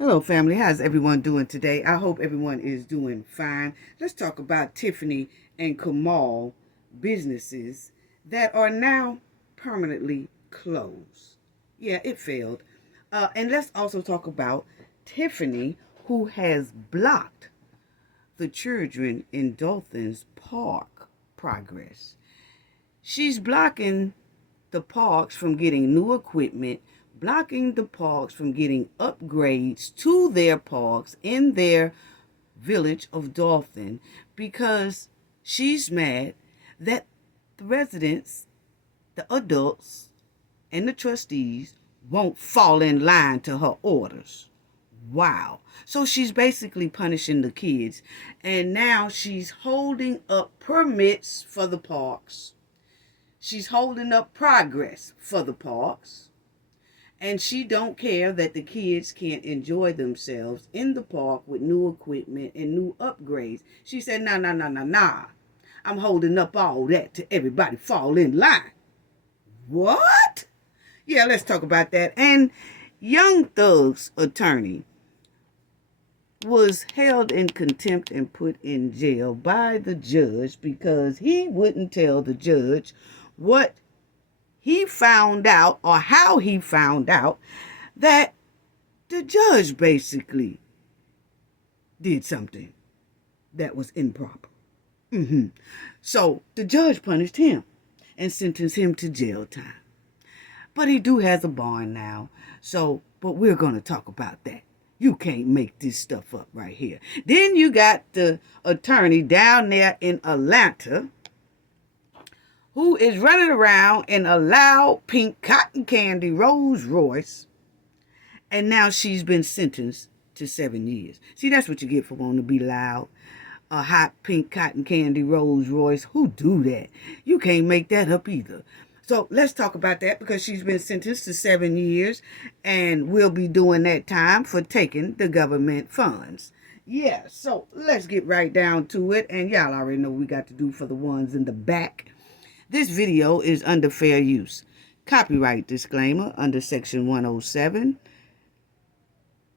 Hello, family. How's everyone doing today? I hope everyone is doing fine. Let's talk about Tiffany and Kamal businesses that are now permanently closed. Yeah, it failed. And let's also talk about Tiffany, who has blocked the children in Dolton's park progress. She's blocking the parks from getting new equipment, blocking the parks from getting upgrades to their parks in their village of Dolton because she's mad that the residents, the adults, and the trustees won't fall in line to her orders. Wow. So she's basically punishing the kids. And now she's holding up permits for the parks. She's holding up progress for the parks. And she don't care that the kids can't enjoy themselves in the park with new equipment and new upgrades. She said, nah, nah, nah, nah, nah. I'm holding up all that to everybody fall in line. What? Yeah, let's talk about that. And Young Thug's attorney was held in contempt and put in jail by the judge because he wouldn't tell the judge what he found out or how he found out that the judge basically did something that was improper. So the judge punished him and sentenced him to jail time. But he do has a bond now. But we're going to talk about that. You can't make this stuff up right here. Then you got the attorney down there in Atlanta who is running around in a loud pink cotton candy Rolls Royce, and now she's been sentenced to 7 years. See, that's what you get for wanting to be loud. A hot pink cotton candy Rolls Royce. Who do that? You can't make that up either. So let's talk about that because she's been sentenced to 7 years and will be doing that time for taking the government funds. Yeah, so let's get right down to it. And y'all already know what we got to do for the ones in the back. This video is under fair use. Copyright disclaimer under Section 107.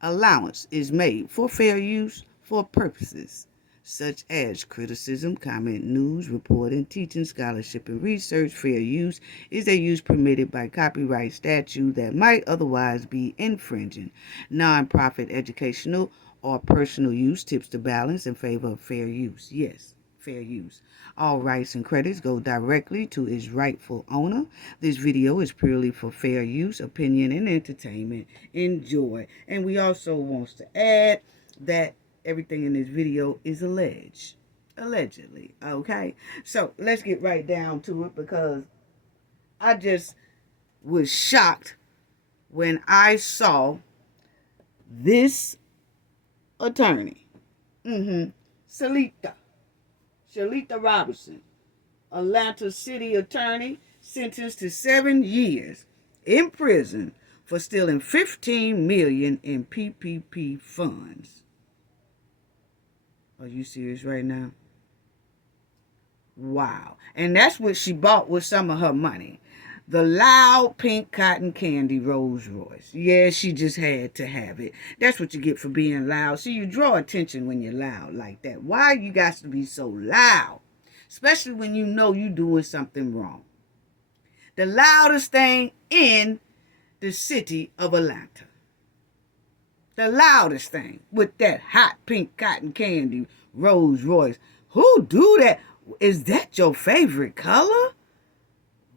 Allowance is made for fair use for purposes such as criticism, comment, news, reporting, teaching, scholarship, and research. Fair use is a use permitted by copyright statute that might otherwise be infringing. Non-profit educational or personal use tips the balance in favor of fair use. Yes, fair use. All rights and credits go directly to its rightful owner. This video is purely for fair use, opinion, and entertainment. Enjoy. And we also want to add that everything in this video is allegedly. Okay, so let's get right down to it because I just was shocked when I saw this attorney, Shalita Robinson, Atlanta city attorney, sentenced to 7 years in prison for stealing $15 million in PPP funds. Are you serious right now? Wow. And that's what she bought with some of her money. The loud pink cotton candy Rolls Royce. Yeah, she just had to have it. That's what you get for being loud. See, you draw attention when you're loud like that. Why you got to be so loud? Especially when you know you're doing something wrong. The loudest thing in the city of Atlanta. The loudest thing with that hot pink cotton candy Rolls Royce. Who do that? Is that your favorite color?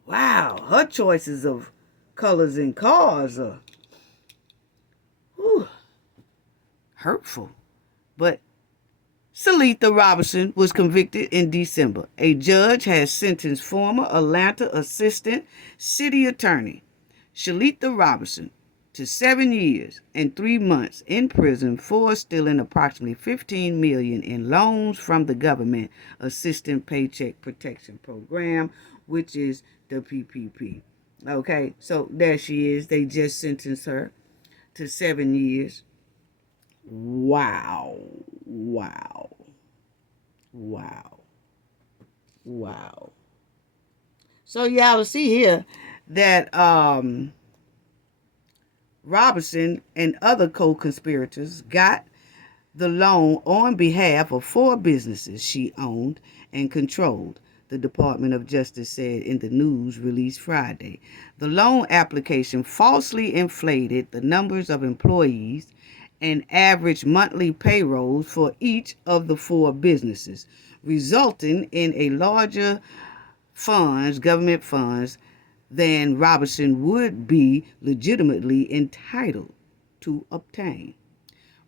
Wow, her choices of colors in cars are hurtful. But Shalita Robinson was convicted in December. A judge has sentenced former Atlanta Assistant City Attorney Shalita Robinson to 7 years and 3 months in prison for stealing approximately $15 million in loans from the government Assistant Paycheck Protection Program, which is the PPP. Okay, so there she is. They just sentenced her to 7 years. Wow. So y'all see here that Robinson and other co-conspirators got the loan on behalf of 4 businesses she owned and controlled, the Department of Justice said in the news released Friday. The loan application falsely inflated the numbers of employees and average monthly payrolls for each of the 4 businesses, resulting in a larger government funds, than Robinson would be legitimately entitled to obtain.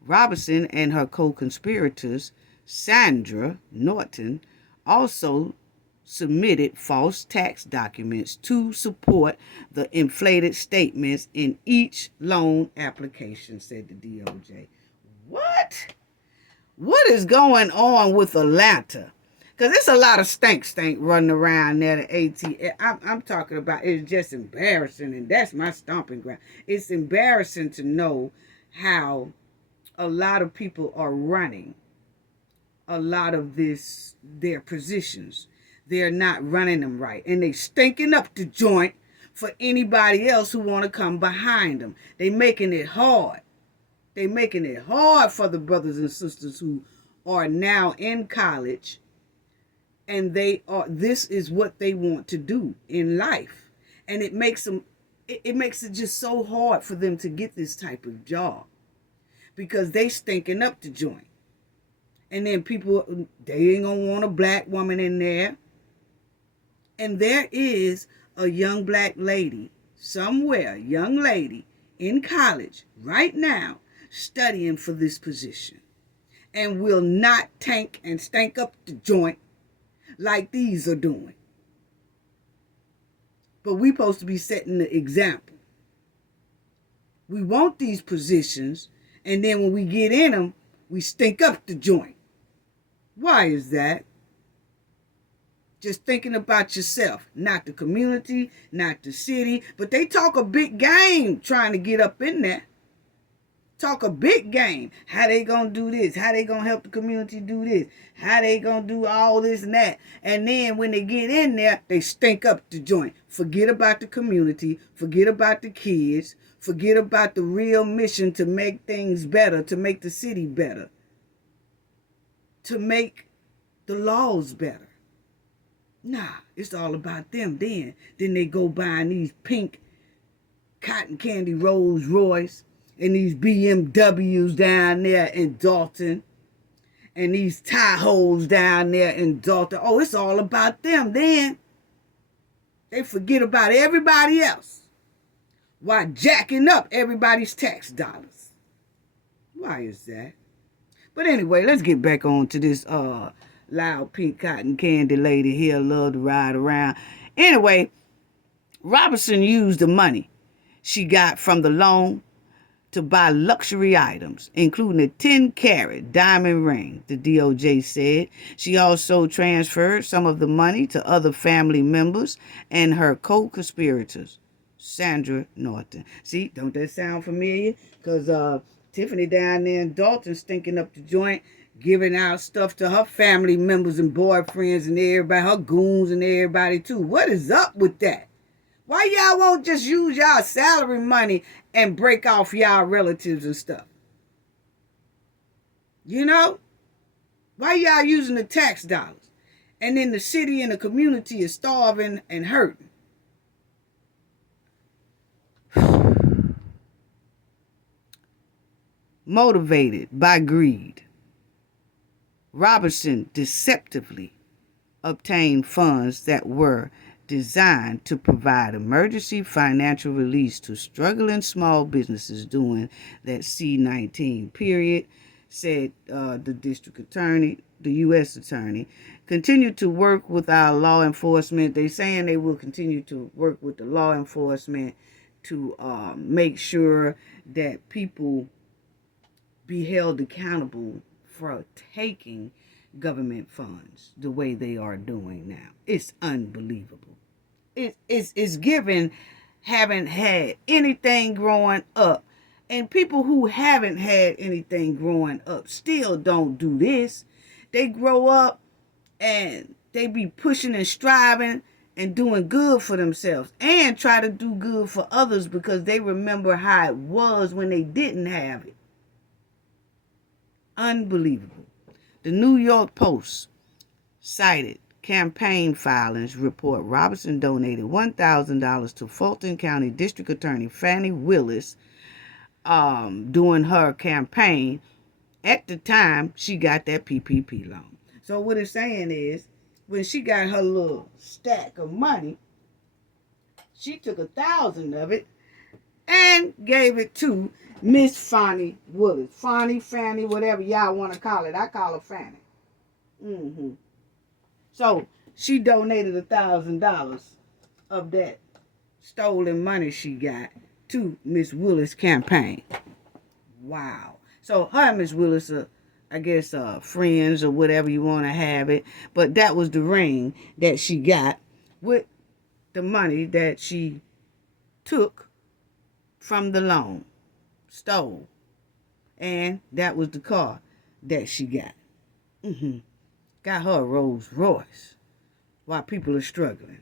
Robinson and her co-conspirators, Sandra Norton, also submitted false tax documents to support the inflated statements in each loan application, said the DOJ. What? What is going on with Atlanta? Because there's a lot of stank running around there at ATL. I'm talking about, it's just embarrassing, and that's my stomping ground. It's embarrassing to know how a lot of people are running a lot of their positions. They're not running them right, and they stinking up the joint for anybody else who want to come behind them. They making it hard. They making it hard for the brothers and sisters who are now in college, and this is what they want to do in life, and it makes it just so hard for them to get this type of job, because they stinking up the joint. And then people, they ain't gonna want a black woman in there. And there is a young black lady somewhere, young lady in college right now studying for this position, and will not tank and stank up the joint like these are doing. But we supposed to be setting the example. We want these positions, and then when we get in them, we stink up the joint. Why is that? Just thinking about yourself, not the community, not the city. But they talk a big game trying to get up in there. Talk a big game. How they gonna do this? How they gonna help the community do this? How they gonna do all this and that? And then when they get in there, they stink up the joint. Forget about the community. Forget about the kids. Forget about the real mission to make things better, to make the city better, to make the laws better. Nah, it's all about them then. Then they go buying these pink cotton candy Rolls Royce and these BMWs down there in Dolton and these Tahoes down there in Dolton. Oh, it's all about them then. They forget about everybody else while jacking up everybody's tax dollars. Why is that? But anyway, let's get back on to this loud pink cotton candy lady here, love to ride around. Anyway, Robinson used the money she got from the loan to buy luxury items, including a 10-carat diamond ring, the DOJ said. She also transferred some of the money to other family members and her co-conspirators, Sandra Norton. See, don't that sound familiar? Because Tiffany down there in Dolton stinking up the joint, giving out stuff to her family members and boyfriends and everybody, her goons and everybody too. What is up with that? Why y'all won't just use y'all salary money and break off y'all relatives and stuff? You know? Why y'all using the tax dollars? And then the city and the community is starving and hurting. Motivated by greed, Robinson deceptively obtained funds that were designed to provide emergency financial release to struggling small businesses during that C-19 period, said the district attorney, the U.S. attorney. Continued to work with our law enforcement. They're saying they will continue to work with the law enforcement to make sure that people be held accountable for taking government funds the way they are doing now. It's unbelievable. It's given haven't had anything growing up. And people who haven't had anything growing up still don't do this. They grow up and they be pushing and striving and doing good for themselves and try to do good for others because they remember how it was when they didn't have it. Unbelievable. The New York Post cited campaign filings report Robinson donated $1,000 to Fulton County District Attorney Fanny Willis during her campaign at the time she got that PPP loan. So what it's saying is, when she got her little stack of money, she took 1,000 of it and gave it to Miss Fanny Willis. Fanny, whatever y'all want to call it. I call her Fanny. So she donated $1,000 of that stolen money she got to Miss Willis' campaign. Wow. So her and Miss Willis are, I guess, friends or whatever you want to have it. But that was the ring that she got with the money that she took from the loan, stole. And that was the car that she got. Got her a Rolls Royce while people are struggling.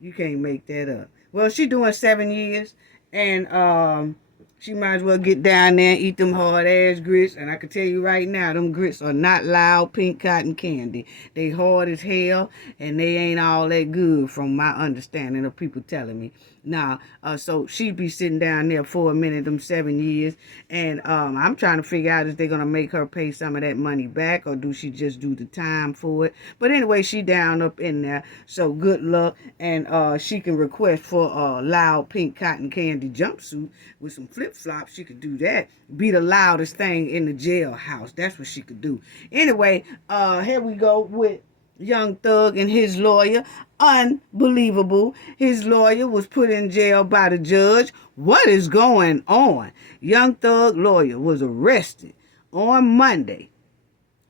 You can't make that up. Well, she doing 7 years, and she might as well get down there and eat them hard-ass grits. And I can tell you right now, them grits are not loud pink cotton candy. They hard as hell, and they ain't all that good from my understanding of people telling me. Nah, so she be sitting down there for a minute, them 7 years. And I'm trying to figure out if they're going to make her pay some of that money back, or do she just do the time for it. But anyway, she down up in there. So good luck. And she can request for a loud pink cotton candy jumpsuit with some flip-flops. She could do that. Be the loudest thing in the jailhouse. That's what she could do. Anyway, here we go with Young Thug and his lawyer. Unbelievable. His lawyer was put in jail by the judge. What is going on? Young Thug lawyer was arrested on Monday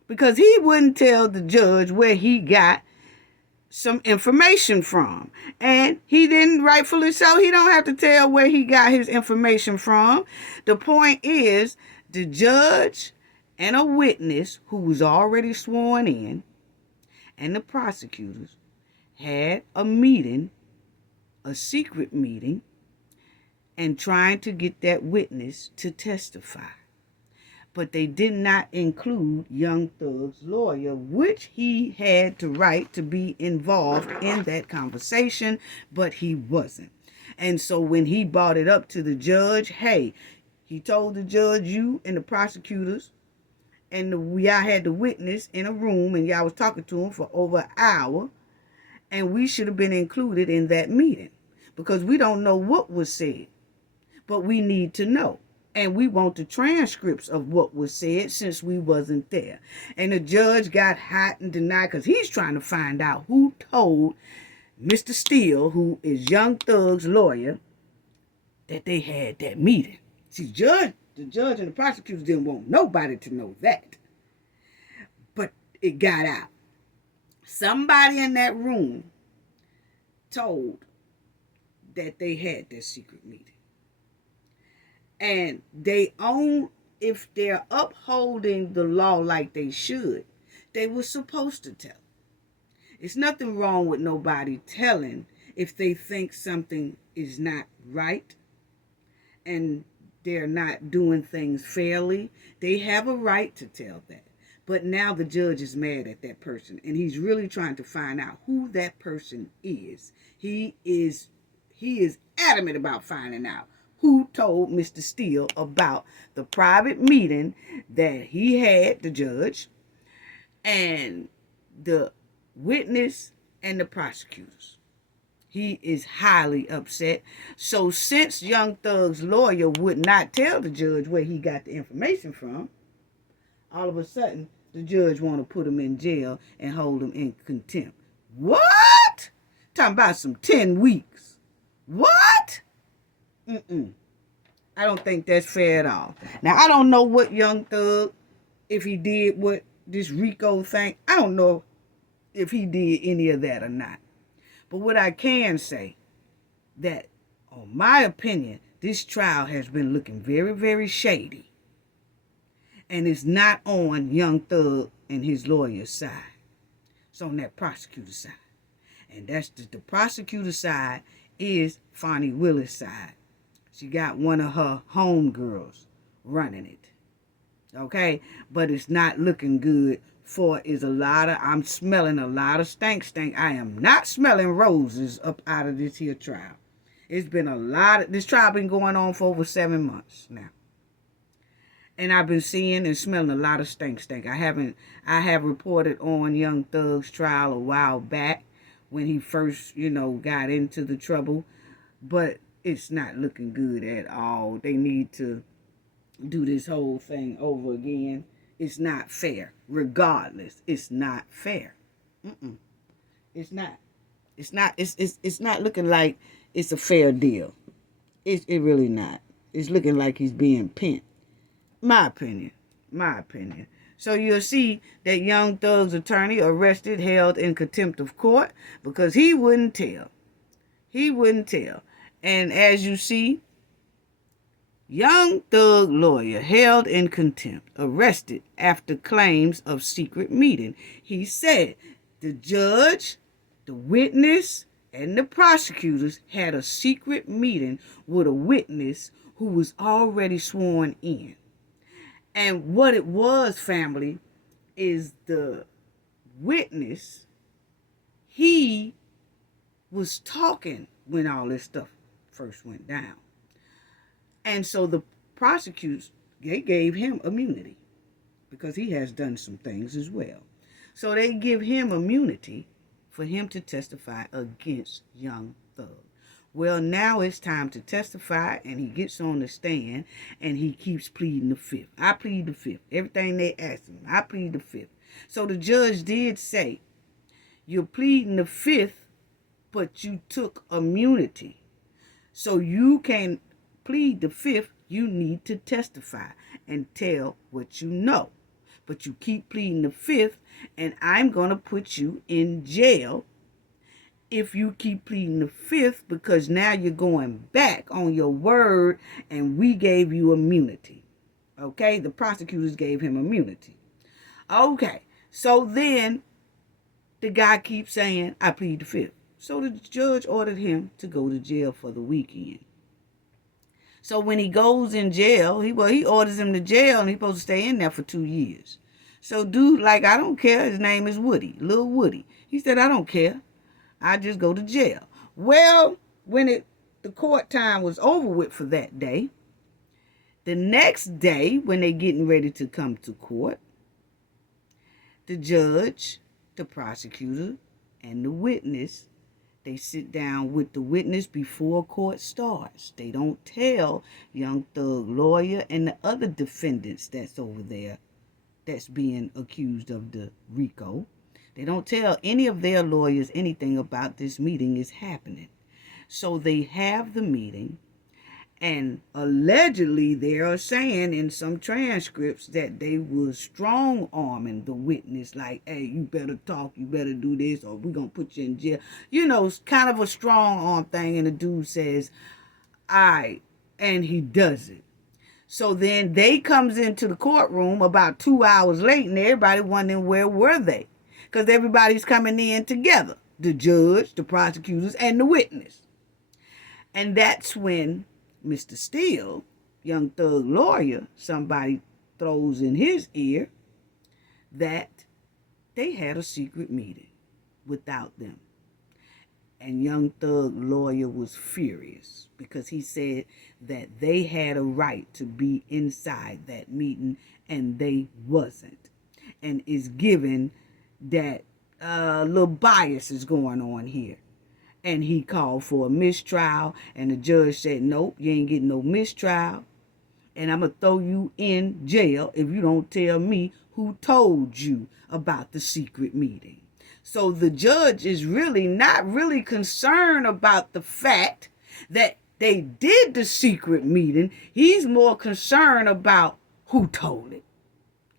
because he wouldn't tell the judge where he got some information from. And he didn't, rightfully so. He don't have to tell where he got his information from. The point is, the judge and a witness who was already sworn in and the prosecutors had a meeting, a secret meeting, and trying to get that witness to testify. But they did not include Young Thug's lawyer, which he had the right to be involved in that conversation, but he wasn't. And so when he brought it up to the judge, hey, he told the judge, you and the prosecutors and y'all had the witness in a room and y'all was talking to him for over an hour, and we should have been included in that meeting because we don't know what was said, but we need to know. And we want the transcripts of what was said since we wasn't there. And the judge got hot and denied because he's trying to find out who told Mr. Steele, who is Young Thug's lawyer, that they had that meeting. See, the judge and the prosecutors didn't want nobody to know that. But it got out. Somebody in that room told that they had that secret meeting. And if they're upholding the law like they should, they were supposed to tell. It's nothing wrong with nobody telling if they think something is not right and they're not doing things fairly. They have a right to tell that. But now the judge is mad at that person, and he's really trying to find out who that person is. He is adamant about finding out who told Mr. Steele about the private meeting that he had, the judge, and the witness and the prosecutors. He is highly upset. So since Young Thug's lawyer would not tell the judge where he got the information from, all of a sudden, the judge want to put him in jail and hold him in contempt. What? Talking about some 10 weeks. What? I don't think that's fair at all. Now, I don't know what Young Thug, if he did what this RICO thing, I don't know if he did any of that or not. But what I can say, that, in my opinion, this trial has been looking very, very shady. And it's not on Young Thug and his lawyer's side. It's on that prosecutor's side. And that's the prosecutor side is Fanny Willis' side. She got one of her homegirls running it. Okay? But it's not looking good for I'm smelling a lot of stank. I am not smelling roses up out of this here trial. It's been this trial been going on for over 7 months now. And I've been seeing and smelling a lot of stank. I have reported on Young Thug's trial a while back when he first, got into the trouble. But it's not looking good at all. They need to do this whole thing over again. It's not fair. Regardless, it's not fair. It's not. It's not looking like it's a fair deal. It really not. It's looking like he's being pimped. My opinion. So you'll see that Young Thug's attorney arrested, held in contempt of court because he wouldn't tell. And as you see, Young Thug lawyer held in contempt, arrested after claims of secret meeting. He said the judge, the witness, and the prosecutors had a secret meeting with a witness who was already sworn in. And what it was, family, is the witness, he was talking when all this stuff first went down. And so the prosecutors, they gave him immunity because he has done some things as well. So they give him immunity for him to testify against Young Thug. Well, now it's time to testify, and he gets on the stand, and he keeps pleading the fifth. I plead the fifth. Everything they ask him, I plead the fifth. So the judge did say, you're pleading the fifth, but you took immunity. So you can plead the fifth, you need to testify and tell what you know. But you keep pleading the fifth, and I'm going to put you in jail if you keep pleading the fifth, because now you're going back on your word, and we gave you immunity. Okay? The prosecutors gave him immunity. Okay. So then the guy keeps saying, I plead the fifth. So the judge ordered him to go to jail for the weekend. So when he goes in jail, he orders him to jail, and he's supposed to stay in there for 2 years. So dude, I don't care. His name is Woody, Lil Woody. He said, I don't care. I just go to jail. Well, when the court time was over with for that day, the next day when they getting ready to come to court, the judge, the prosecutor, and the witness, they sit down with the witness before court starts. They don't tell Young Thug lawyer and the other defendants that's over there that's being accused of the RICO. They don't tell any of their lawyers anything about this meeting is happening. So they have the meeting, and allegedly they are saying in some transcripts that they were strong-arming the witness, like, hey, you better talk, you better do this, or we're going to put you in jail. It's kind of a strong-arm thing, and the dude says, all right, and he does it. So then they comes into the courtroom about 2 hours late, and everybody wondering where were they? Because everybody's coming in together. The judge, the prosecutors, and the witness. And that's when Mr. Steele, Young Thug lawyer, somebody throws in his ear that they had a secret meeting without them. And Young Thug lawyer was furious because he said that they had a right to be inside that meeting and they wasn't. And is given that little bias is going on here. And he called for a mistrial, and the judge said, nope, you ain't getting no mistrial, and I'm going to throw you in jail if you don't tell me who told you about the secret meeting. So the judge is really not really concerned about the fact that they did the secret meeting. He's more concerned about who told it.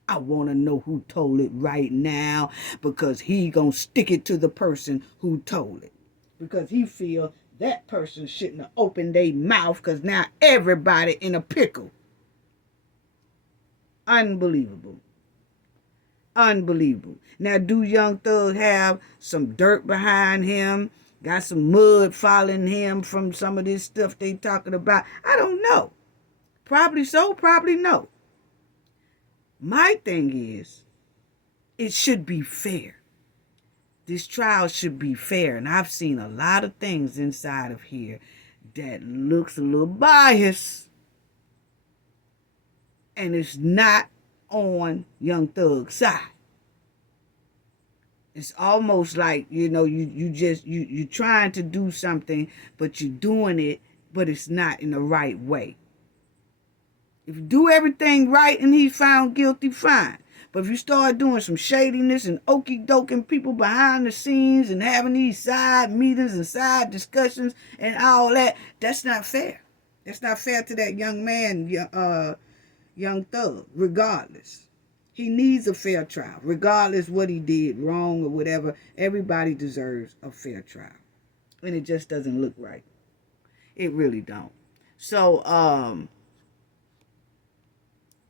I want to know who told it right now, because he going to stick it to the person who told it. Because he feel that person shouldn't have opened their mouth, because now everybody in a pickle. Unbelievable. Unbelievable. Now, do Young Thug have some dirt behind him? Got some mud following him from some of this stuff they talking about? I don't know. Probably so, probably no. My thing is, it should be fair. This trial should be fair. And I've seen a lot of things inside of here that looks a little biased. And it's not on Young Thug's side. It's almost like, you're trying to do something, but you're doing it, but it's not in the right way. If you do everything right and he's found guilty, fine. But if you start doing some shadiness and okey-doking people behind the scenes and having these side meetings and side discussions and all that, that's not fair. That's not fair to that young man, Young Thug, regardless. He needs a fair trial, regardless what he did wrong or whatever. Everybody deserves a fair trial. And it just doesn't look right. It really don't. So,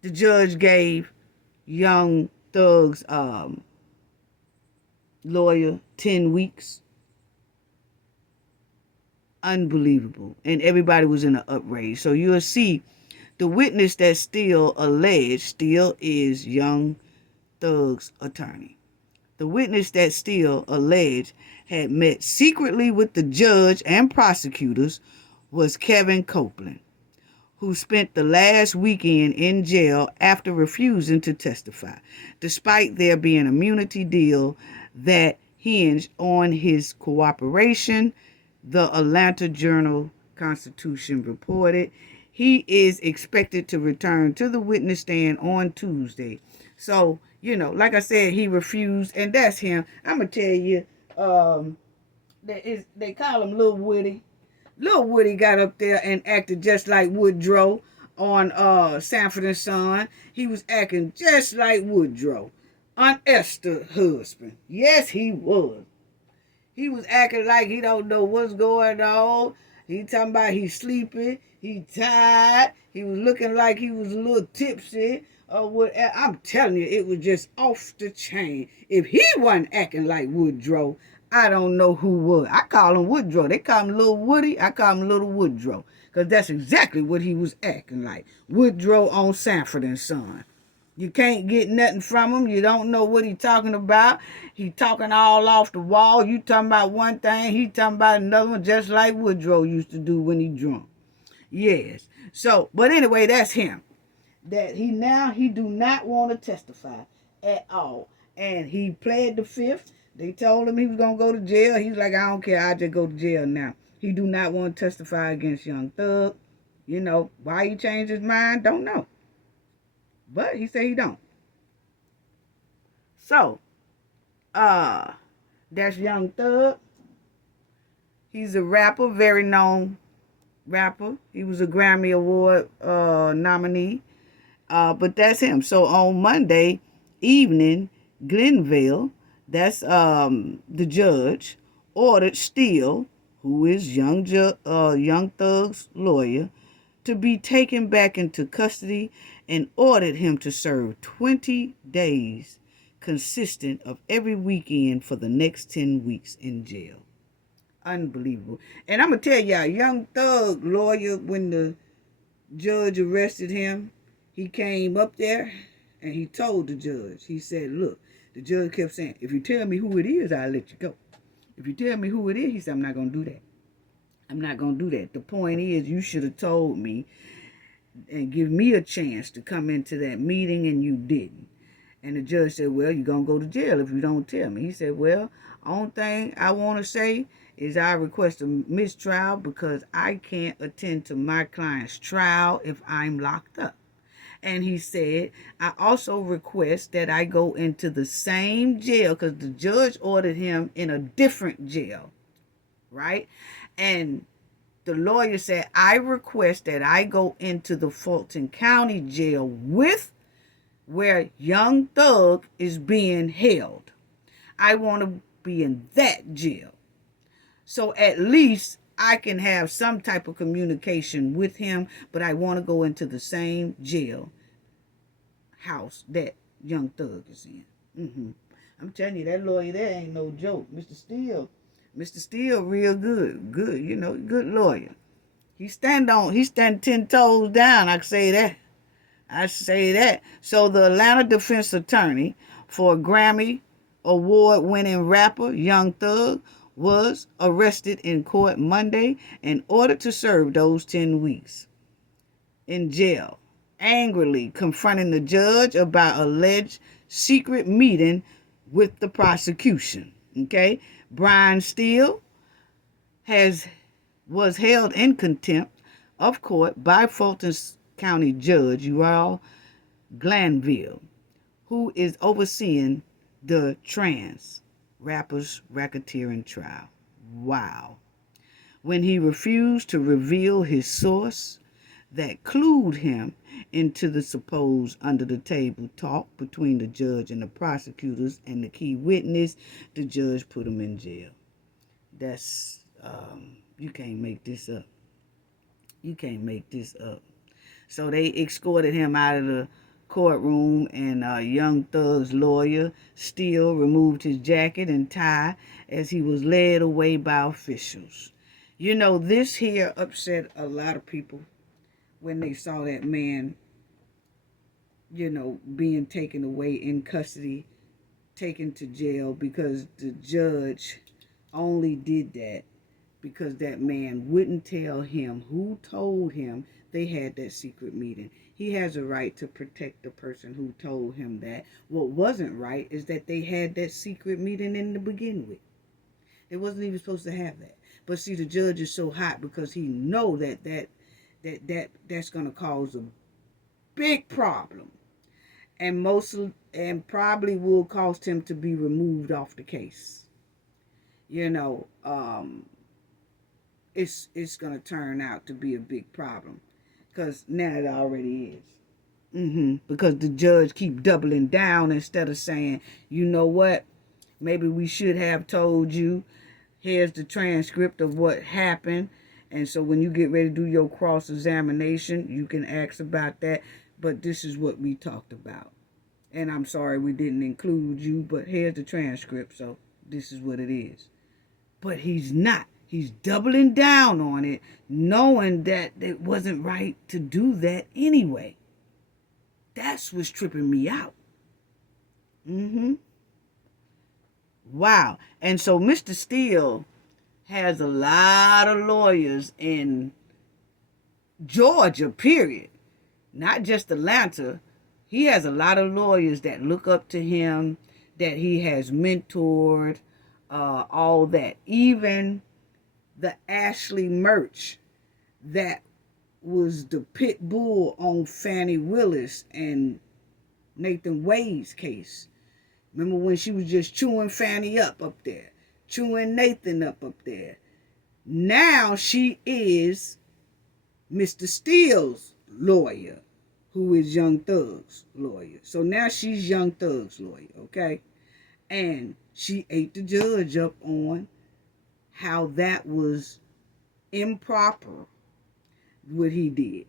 the judge gave Young Thug's lawyer 10 weeks. Unbelievable. And everybody was in an uprage. So you'll see the witness that's still is Young Thug's attorney. The witness that still alleged had met secretly with the judge and prosecutors was Kevin Copeland, who spent the last weekend in jail after refusing to testify, despite there being an immunity deal that hinged on his cooperation. The Atlanta Journal-Constitution reported he is expected to return to the witness stand on Tuesday. So, like I said, he refused, and that's him. I'm going to tell you, they call him Lil Woody. Lil Woody got up there and acted just like Woodrow on Sanford and Son. He was acting just like Woodrow, Aunt Esther's husband. Yes, he was. He was acting like he don't know what's going on. He talking about he sleepy, he tired. He was looking like he was a little tipsy or whatever. I'm telling you, it was just off the chain. If he wasn't acting like Woodrow, I don't know who would. I call him Woodrow. They call him Little Woody. I call him Little Woodrow. Because that's exactly what he was acting like. Woodrow on Sanford and Son. You can't get nothing from him. You don't know what he talking about. He talking all off the wall. You talking about one thing. He talking about another one, just like Woodrow used to do when he drunk. Yes. So, but anyway, that's him. That he do not want to testify at all. And he pled the fifth. They told him he was going to go to jail. He's like, I don't care. I just go to jail now. He do not want to testify against Young Thug. Why he changed his mind, don't know. But he said he don't. So, that's Young Thug. He's a rapper, very known rapper. He was a Grammy Award nominee. But that's him. So on Monday evening, Glenville, that's the judge, ordered Steele, who is Young Thug's lawyer, to be taken back into custody and ordered him to serve 20 days consistent of every weekend for the next 10 weeks in jail. Unbelievable. And I'm going to tell y'all, Young Thug lawyer, when the judge arrested him, he came up there and he told the judge, he said, look, the judge kept saying, if you tell me who it is, I'll let you go. If you tell me who it is, he said, I'm not going to do that. I'm not going to do that. The point is, you should have told me and give me a chance to come into that meeting, and you didn't. And the judge said, well, you're going to go to jail if you don't tell me. He said, well, only thing I want to say is I request a mistrial because I can't attend to my client's trial if I'm locked up. And he said, I also request that I go into the same jail because the judge ordered him in a different jail, right? And the lawyer said, I request that I go into the Fulton County jail with where Young Thug is being held. I want to be in that jail. So at least I can have some type of communication with him, but I want to go into the same jail house that Young Thug is in. Mm-hmm. I'm telling you, that lawyer there ain't no joke. Mr. Steele, real good. Good, good lawyer. He stand 10 toes down, I can say that. I say that. So the Atlanta defense attorney for Grammy award-winning rapper Young Thug was arrested in court Monday in order to serve those 10 weeks in jail, angrily confronting the judge about alleged secret meeting with the prosecution. Okay, Brian Steele has was held in contempt of court by Fulton County Judge Ural Glanville, who is overseeing the trans rapper's racketeering trial. Wow. When he refused to reveal his source that clued him into the supposed under-the-table talk between the judge and the prosecutors and the key witness, the judge put him in jail. That's, you can't make this up. You can't make this up. So they escorted him out of the courtroom, and Young Thug's lawyer Steele removed his jacket and tie as he was led away by officials. This here upset a lot of people when they saw that man, being taken away in custody, taken to jail, because the judge only did that because that man wouldn't tell him who told him they had that secret meeting. He has a right to protect the person who told him that. What wasn't right is that they had that secret meeting in the begin with. They wasn't even supposed to have that. But see, the judge is so hot because he know that's going to cause a big problem, and probably will cost him to be removed off the case. It's going to turn out to be a big problem, because now it already is. Because the judge keep doubling down instead of saying, you know what, maybe we should have told you. Here's the transcript of what happened. And so when you get ready to do your cross-examination, you can ask about that. But this is what we talked about. And I'm sorry we didn't include you, but here's the transcript. So this is what it is. But he's not. He's doubling down on it, knowing that it wasn't right to do that anyway. That's what's tripping me out. Wow. And so Mr. Steele has a lot of lawyers in Georgia, period. Not just Atlanta. He has a lot of lawyers that look up to him, that he has mentored, all that. Even the Ashley Merch that was the pit bull on Fanny Willis and Nathan Wade's case. Remember when she was just chewing Fanny up there, chewing Nathan up there. Now she is Mr. Steele's lawyer, who is Young Thug's lawyer. So now she's Young Thug's lawyer, okay? And she ate the judge up on how that was improper, what he did.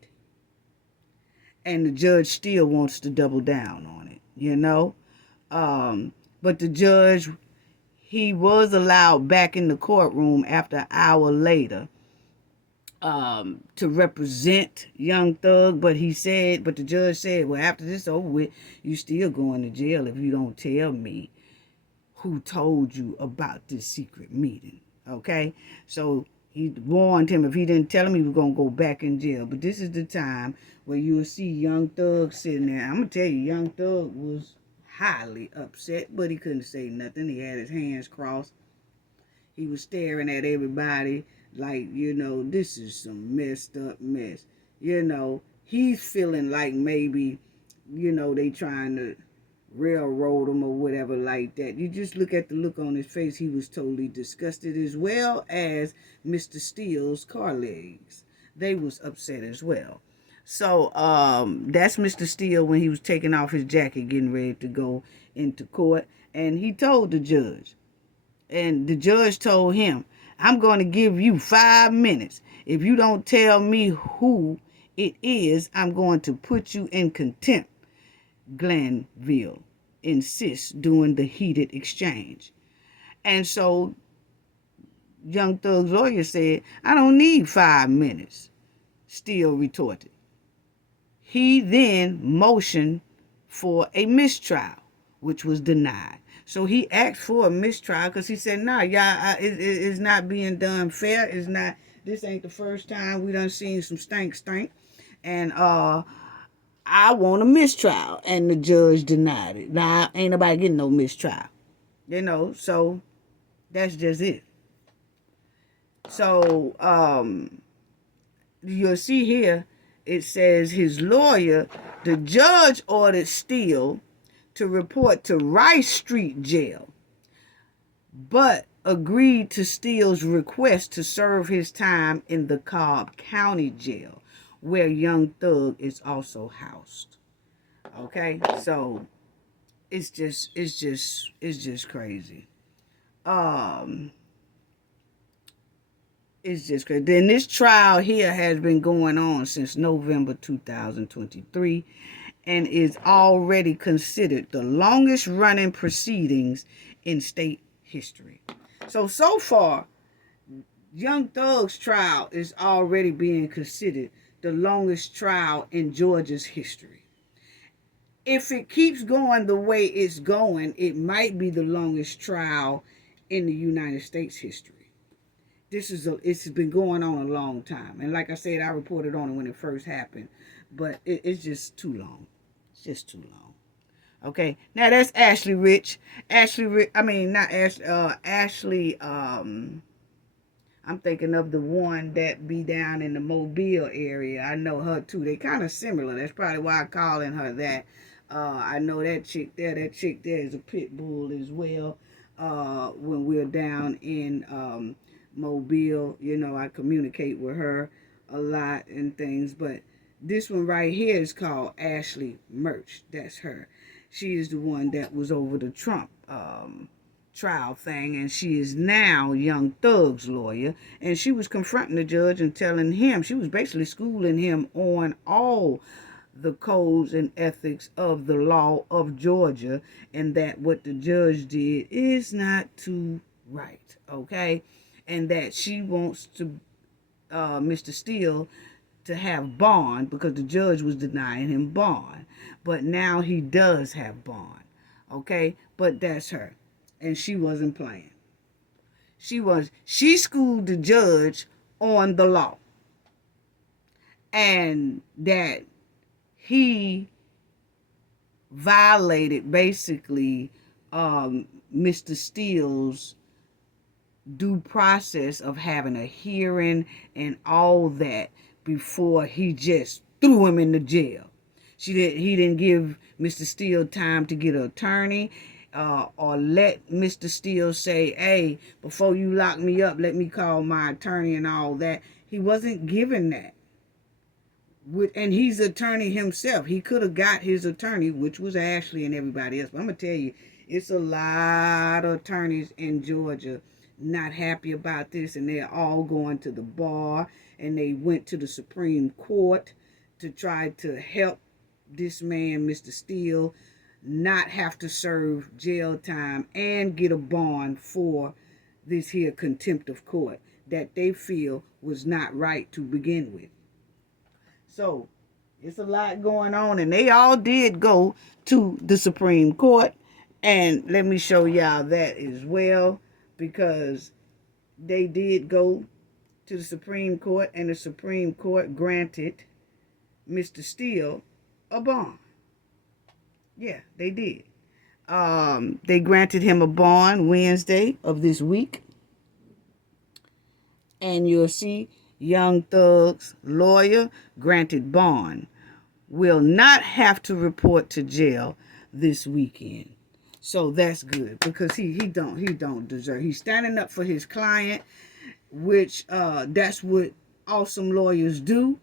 And the judge still wants to double down on it, But the judge, he was allowed back in the courtroom after an hour later to represent Young Thug, but the judge said, well, after this over with, you still going to jail if you don't tell me who told you about this secret meeting, okay? So he warned him if he didn't tell him, he was going to go back in jail. But this is the time where you'll see Young Thug sitting there. I'm going to tell you, Young Thug was highly upset, but he couldn't say nothing. He had his hands crossed. He was staring at everybody like, this is some messed up mess. He's feeling like maybe, they trying to railroad him or whatever like that. You just look at the look on his face. He was totally disgusted, as well as Mr. Steele's colleagues. They was upset as well. So that's Mr. Steele when he was taking off his jacket, getting ready to go into court. And he told the judge. And the judge told him, I'm going to give you 5 minutes. If you don't tell me who it is, I'm going to put you in contempt. Glanville insists during the heated exchange. And so Young Thug's lawyer said, I don't need 5 minutes, Steele retorted. He then motioned for a mistrial, which was denied. So he asked for a mistrial because he said, nah, y'all, it's not being done fair. It's not, this ain't the first time we done seen some stink. And I want a mistrial. And the judge denied it. Now, ain't nobody getting no mistrial. So that's just it. So, you'll see here, it says his lawyer, the judge ordered Steele to report to Rice Street Jail, but agreed to Steele's request to serve his time in the Cobb County Jail, where Young Thug is also housed. Okay, so it's just crazy. It's just crazy. Then this trial here has been going on since November 2023 and is already considered the longest running proceedings in state history. So far, Young Thug's trial is already being considered the longest trial in Georgia's history. If it keeps going the way it's going, it might be the longest trial in the United States history. It's been going on a long time. And like I said, I reported on it when it first happened. But it's just too long. It's just too long. Okay. Now that's Ashley Rich. Ashley, I'm thinking of the one that be down in the Mobile area. I know her too. They kind of similar. That's probably why I'm calling her that. I know that chick there. That chick there is a pit bull as well. When we're down in Mobile, I communicate with her a lot and things, but this one right here is called Ashley Murch. That's her. She is the one that was over the Trump trial thing, and she is now Young Thug's lawyer, and she was confronting the judge and telling him, she was basically schooling him on all the codes and ethics of the law of Georgia, and that what the judge did is not too right, okay? And that she wants to Mr. Steele to have bond because the judge was denying him bond. But now he does have bond. Okay? But that's her. And she wasn't playing. She schooled the judge on the law. And that he violated basically Mr. Steele's due process of having a hearing and all that before he just threw him in the jail. He didn't give Mr. Steele time to get an attorney or let Mr. Steele say, hey, before you lock me up, let me call my attorney and all that. He wasn't given that. And he's attorney himself. He could have got his attorney, which was Ashley and everybody else. But I'm going to tell you, it's a lot of attorneys in Georgia not happy about this, and they're all going to the bar, and they went to the Supreme Court to try to help this man, Mr. Steele, not have to serve jail time and get a bond for this here contempt of court that they feel was not right to begin with. So it's a lot going on, and they all did go to the Supreme Court, and let me show y'all that as well, because they did go to the Supreme Court, and the Supreme Court granted Mr. Steele a bond. Yeah, they did. They granted him a bond Wednesday of this week. And you'll see Young Thug's lawyer granted bond will not have to report to jail this weekend. So that's good, because he don't deserve. He's standing up for his client, which that's what awesome lawyers do.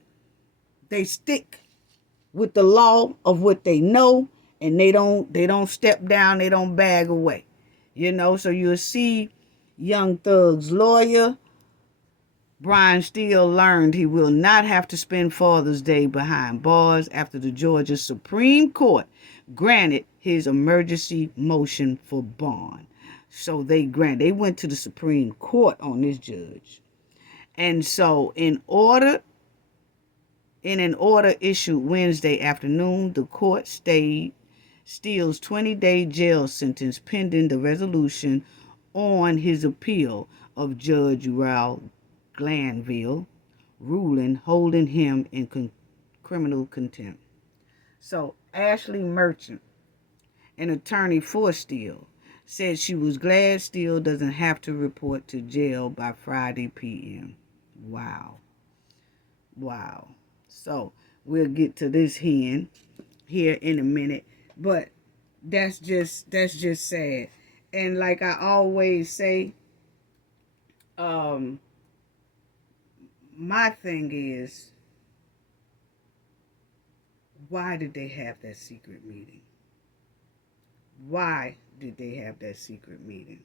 They stick with the law of what they know, and they don't step down, they don't bag away. So you'll see Young Thug's lawyer Brian Steele learned he will not have to spend Father's Day behind bars after the Georgia Supreme Court granted his emergency motion for bond. So they went to the Supreme Court on this judge. And so in an order issued Wednesday afternoon, the court stayed Steele's 20-day jail sentence pending the resolution on his appeal of Judge Raul Glanville ruling holding him in criminal contempt. So Ashley Merchant, an attorney for Steele, said she was glad Steele doesn't have to report to jail by Friday p.m. Wow. So we'll get to this here in a minute, but that's just sad. And like I always say, my thing is, why did they have that secret meeting? Why did they have that secret meeting?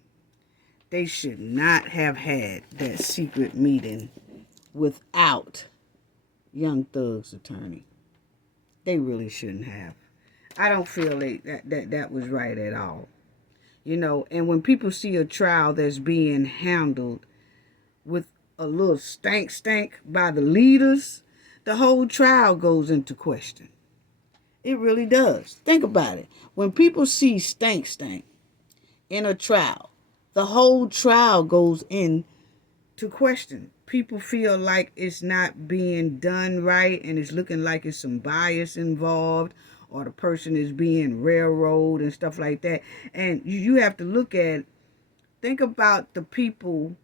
They should not have had that secret meeting without Young Thug's attorney. They really shouldn't have. I don't feel that was right at all. You know, and when people see a trial that's being handled with a little stank by the leaders, the whole trial goes into question. It really does. Think about it. When people see stank in a trial, the whole trial goes into question. People feel like it's not being done right and it's looking like it's some bias involved, or the person is being railroaded and stuff like that. And you have to think about the people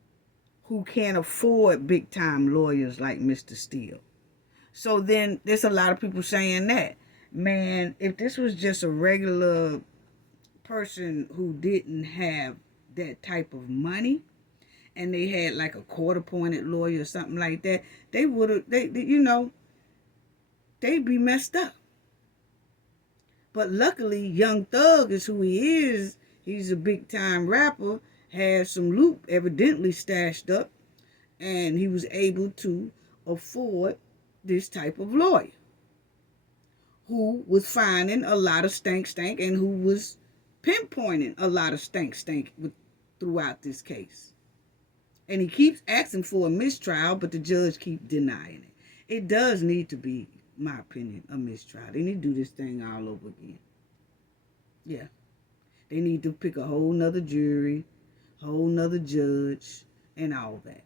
who can't afford big time lawyers like Mr. Steele. So then there's a lot of people saying that, man, if this was just a regular person who didn't have that type of money, and they had like a court-appointed lawyer or something like that, they'd be messed up. But luckily, Young Thug is who he is. He's a big-time rapper, had some loot evidently stashed up, and he was able to afford this type of lawyer who was finding a lot of stank and who was pinpointing a lot of stank throughout this case. And he keeps asking for a mistrial, but the judge keeps denying it. It does need to be, in my opinion, a mistrial. They need to do this thing all over again. Yeah. They need to pick a whole nother jury, whole nother judge, and all that.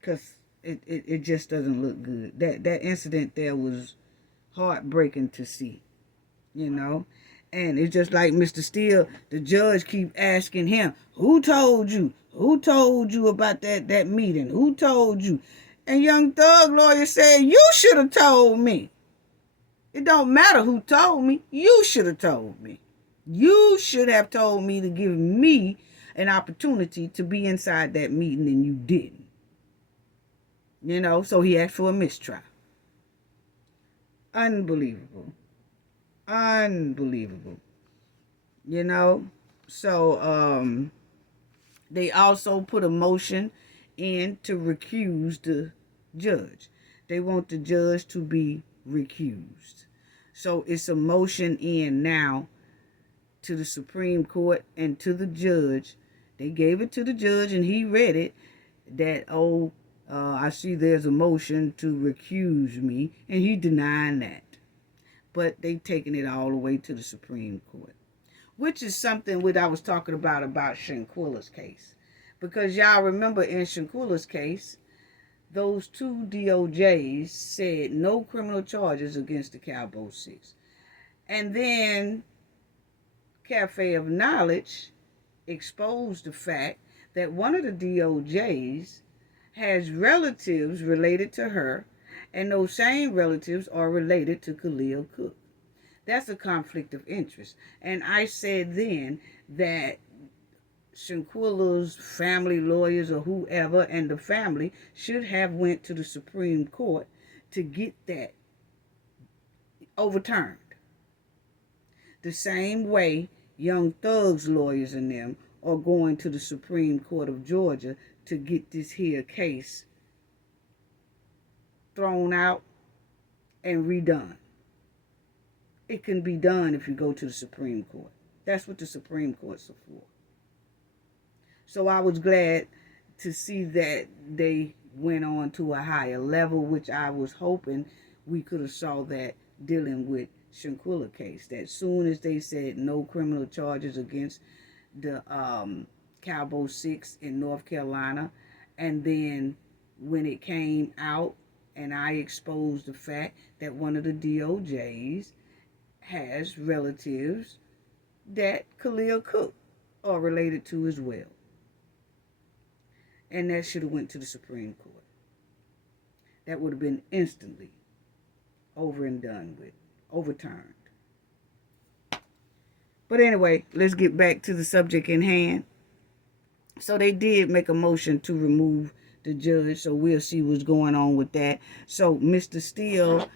Because it just doesn't look good. That incident there was heartbreaking to see, you know. And it's just like Mr. Steele, the judge keep asking him, who told you? Who told you about that meeting? Who told you? And Young Thug lawyer said, you should have told me. It don't matter who told me. You should have told me. You should have told me to give me an opportunity to be inside that meeting, and you didn't. You know, so he asked for a mistrial. Unbelievable. You know, so they also put a motion in to recuse the judge. They want the judge to be recused. So it's a motion in now to the Supreme Court and to the judge. They gave it to the judge and he read it, that I see there's a motion to recuse me, and he denying that. But they taking it all the way to the Supreme Court, which is something what I was talking about Shanquilla's case. Because y'all remember in Shanquilla's case, those two DOJs said no criminal charges against the Cowboy Six. And then Cafe of Knowledge exposed the fact that one of the DOJs has relatives related to her, and those same relatives are related to Khalil Cook. That's a conflict of interest. And I said then that Shanquilla's family lawyers or whoever and the family should have went to the Supreme Court to get that overturned. The same way Young Thug's lawyers and them are going to the Supreme Court of Georgia to get this here case thrown out and redone. It can be done if you go to the Supreme Court. That's what the Supreme Courts are for. So I was glad to see that they went on to a higher level, which I was hoping we could have saw that dealing with Shanquilla case. That soon as they said no criminal charges against the Cowboy 6 in North Carolina, and then when it came out and I exposed the fact that one of the DOJs has relatives that Khalil Cook are related to as well. And that should have went to the Supreme Court. That would have been instantly over and done with, overturned. But anyway, let's get back to the subject in hand. So they did make a motion to remove the judge, so we'll see what's going on with that. So Mr. Steele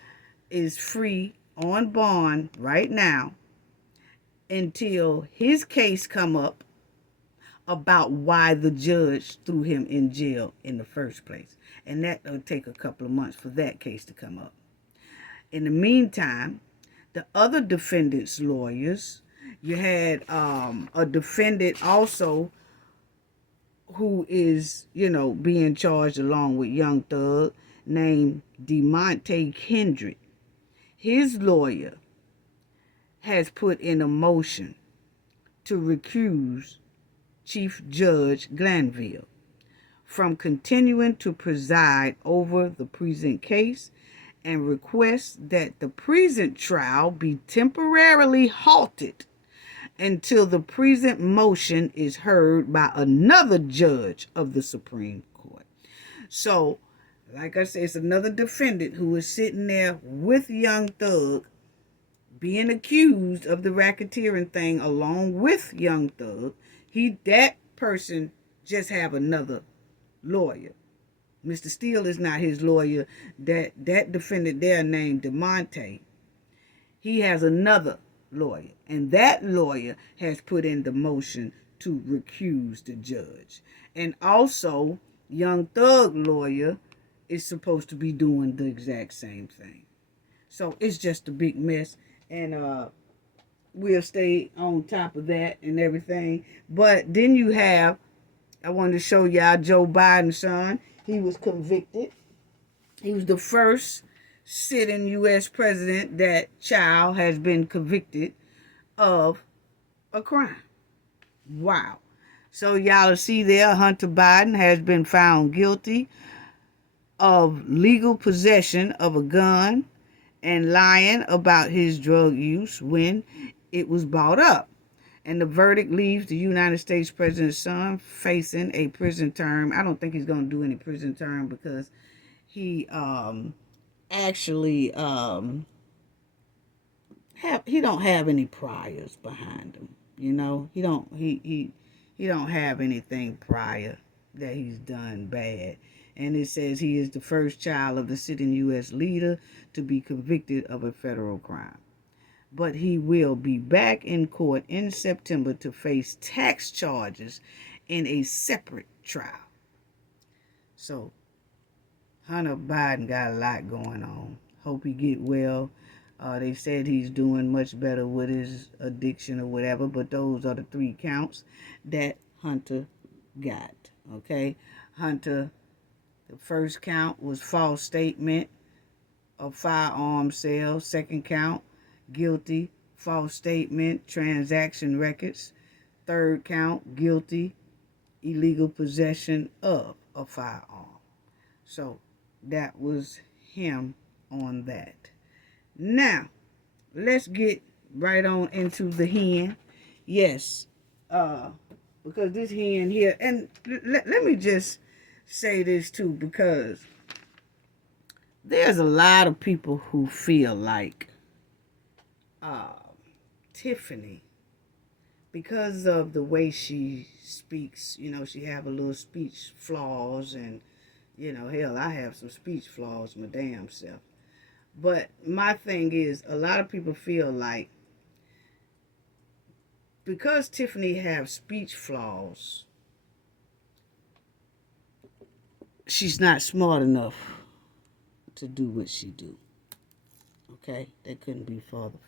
is free on bond right now until his case come up about why the judge threw him in jail in the first place. And that will take a couple of months for that case to come up. In the meantime, the other defendants' lawyers, you had a defendant also who is, being charged along with Young Thug named DeMonte Kendrick. His lawyer has put in a motion to recuse Chief Judge Glanville from continuing to preside over the present case and requests that the present trial be temporarily halted until the present motion is heard by another judge of the Supreme Court. So, like I said, it's another defendant who is sitting there with Young Thug being accused of the racketeering thing along with Young Thug. That person just have another lawyer. Mr. Steele is not his lawyer. That defendant there named DeMonte, he has another lawyer. And that lawyer has put in the motion to recuse the judge. And also, Young Thug lawyer is supposed to be doing the exact same thing. So it's just a big mess. And we'll stay on top of that and everything. But then you have, I wanted to show y'all Joe Biden's son. He was convicted. He was the first sitting U.S. president that child has been convicted of a crime. Wow. So y'all will see there, Hunter Biden has been found guilty of legal possession of a gun and lying about his drug use when it was bought up. And the verdict leaves the United States president's son facing a prison term. I don't think he's going to do any prison term because he actually he don't have any priors behind him. He don't have anything prior that he's done bad. And it says he is the first child of the sitting U.S. leader to be convicted of a federal crime. But he will be back in court in September to face tax charges in a separate trial. So, Hunter Biden got a lot going on. Hope he get well. They said he's doing much better with his addiction or whatever, but those are the 3 counts that Hunter got. Okay? Hunter, the first count was false statement of firearm sale. Second count, guilty, false statement, transaction records. Third count, guilty, illegal possession of a firearm. So that was him on that. Now, let's get right on into the hen. Yes, because this hen here, and let me just say this too, because there's a lot of people who feel like Tiffany, because of the way she speaks, she have a little speech flaws, and hell, I have some speech flaws my damn self. But my thing is, a lot of people feel like because Tiffany have speech flaws, she's not smart enough to do what she do. Okay? That couldn't be further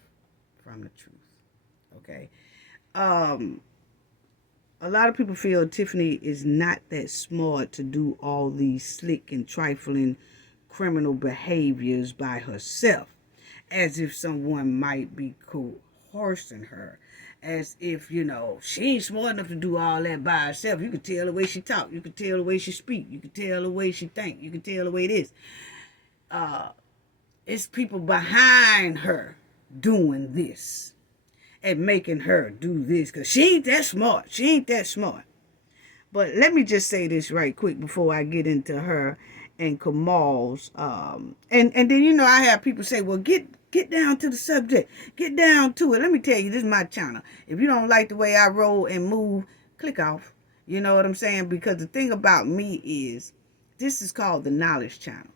from the truth. Okay? A lot of people feel Tiffany is not that smart to do all these slick and trifling criminal behaviors by herself, as if someone might be coercing her, as if, she ain't smart enough to do all that by herself. You could tell the way she talk, you could tell the way she speak, you could tell the way she think, you could tell the way it is. It's people behind her doing this and making her do this, because she ain't that smart. She ain't that smart. But let me just say this right quick before I get into her and Kamal's. And then, I have people say, well, get down to the subject. Get down to it. Let me tell you, this is my channel. If you don't like the way I roll and move, click off. You know what I'm saying? Because the thing about me is, this is called the Knowledge Channel.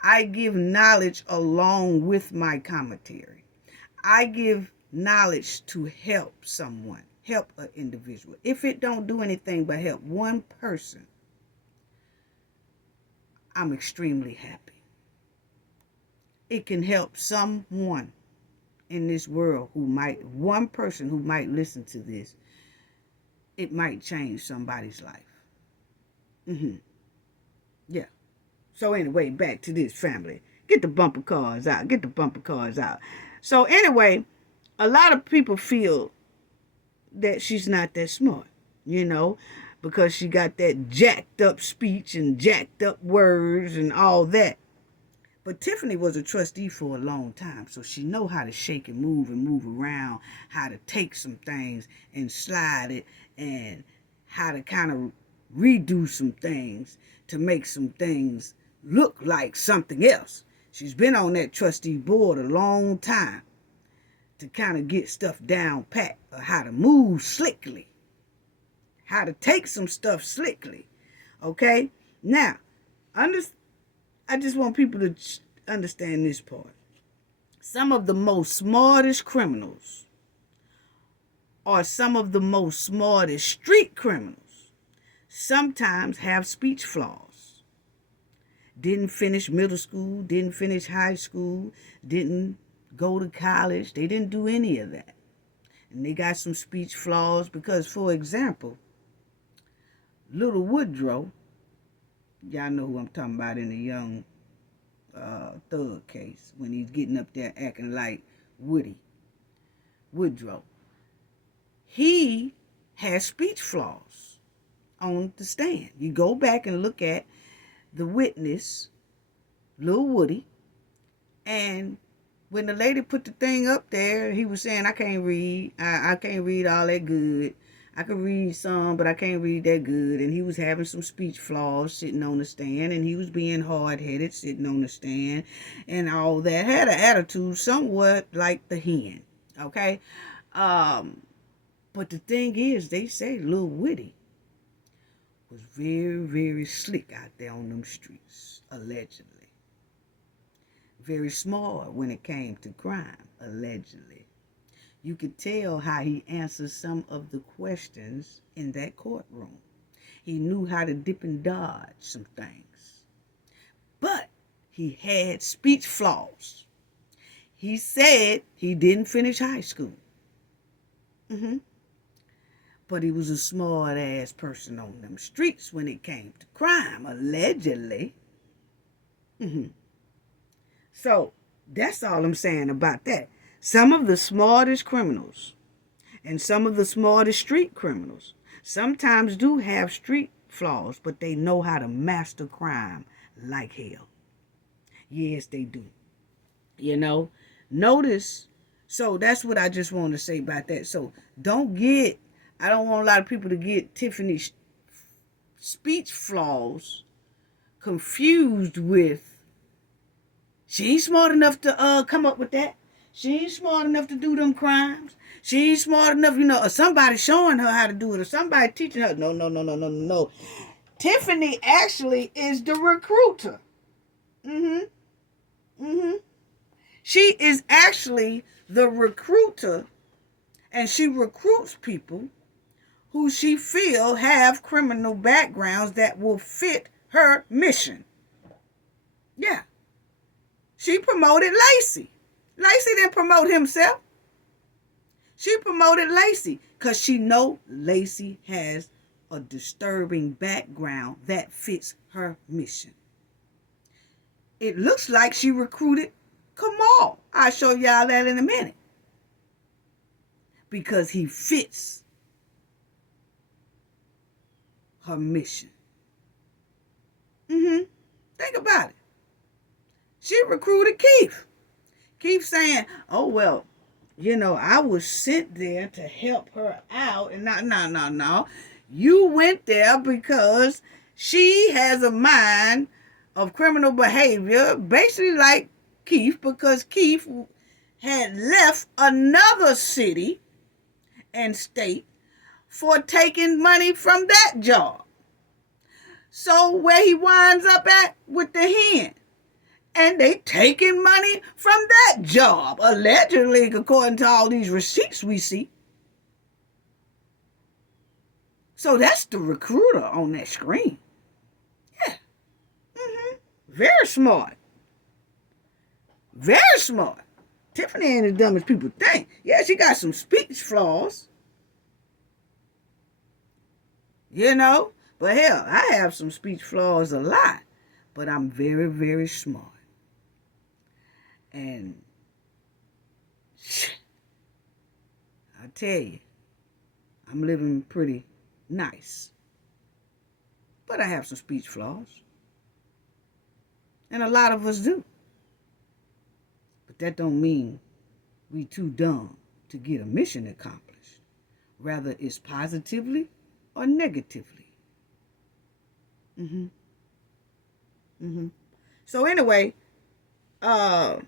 I give knowledge along with my commentary. I give knowledge to help someone, help an individual. If it don't do anything but help one person, I'm extremely happy. It can help someone in this world one person who might listen to this. It might change somebody's life. Yeah. So anyway, back to this family. Get the bumper cars out. Get the bumper cars out. So anyway, a lot of people feel that she's not that smart, because she got that jacked up speech and jacked up words and all that. But Tiffany was a trustee for a long time, so she know how to shake and move around, how to take some things and slide it, and how to kind of redo some things to make some things look like something else. She's been on that trustee board a long time to kind of get stuff down pat, or how to move slickly, how to take some stuff slickly. Okay? Now, I just want people to understand this part. Some of the most smartest criminals are some of the most smartest street criminals sometimes have speech flaws. Didn't finish middle school, didn't finish high school, didn't go to college. They didn't do any of that. And they got some speech flaws because, for example, Little Woodrow, y'all know who I'm talking about in the young thug case, when he's getting up there acting like Woodrow. He has speech flaws on the stand. You go back and look at the witness, Lil Woody, and when the lady put the thing up there, he was saying, I can't read. I can't read all that good. I can read some, but I can't read that good. And he was having some speech flaws sitting on the stand, and he was being hard-headed sitting on the stand and all that. Had an attitude somewhat like the hen, okay? But the thing is, they say Lil Woody was very, very slick out there on them streets, allegedly. Very smart when it came to crime, allegedly. You could tell how he answered some of the questions in that courtroom. He knew how to dip and dodge some things. But he had speech flaws. He said he didn't finish high school. But he was a smart-ass person on them streets when it came to crime, allegedly. So, that's all I'm saying about that. Some of the smartest criminals and some of the smartest street criminals sometimes do have street flaws, but they know how to master crime like hell. Yes, they do. Notice, so that's what I just want to say about that. So, I don't want a lot of people to get Tiffany's speech flaws confused with, she ain't smart enough to come up with that. She ain't smart enough to do them crimes. She ain't smart enough, or somebody showing her how to do it, or somebody teaching her. No. Tiffany actually is the recruiter. She is actually the recruiter, and she recruits people who she feel have criminal backgrounds that will fit her mission. Yeah. She promoted Lacey. Lacey didn't promote himself. She promoted Lacey because she know Lacey has a disturbing background that fits her mission. It looks like she recruited Kamal. I'll show y'all that in a minute. Because he fits her mission. Think about it. She recruited Keith. Keith saying, oh, well, I was sent there to help her out. And no. You went there because she has a mind of criminal behavior, basically like Keith, because Keith had left another city and state for taking money from that job. So where he winds up at with the hen, and they taking money from that job, allegedly, according to all these receipts we see. So that's the recruiter on that screen. Yeah. Very smart. Very smart. Tiffany ain't as dumb as people think. Yeah, she got some speech flaws. But hell, I have some speech flaws a lot. But I'm very, very smart. And I tell you, I'm living pretty nice. But I have some speech flaws. And a lot of us do. But that don't mean we too dumb to get a mission accomplished. Rather, it's positively or negatively. So anyway, and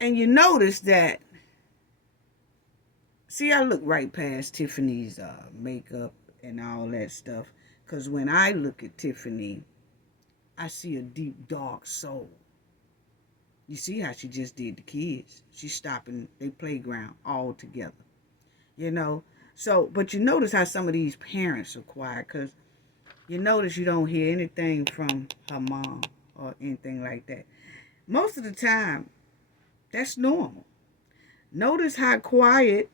you notice that, see, I look right past Tiffany's makeup and all that stuff. Because when I look at Tiffany, I see a deep, dark soul. You see how she just did the kids. She's stopping their playground all together. So, but you notice how some of these parents are quiet. Because you notice you don't hear anything from her mom or anything like that. Most of the time, that's normal. Notice how quiet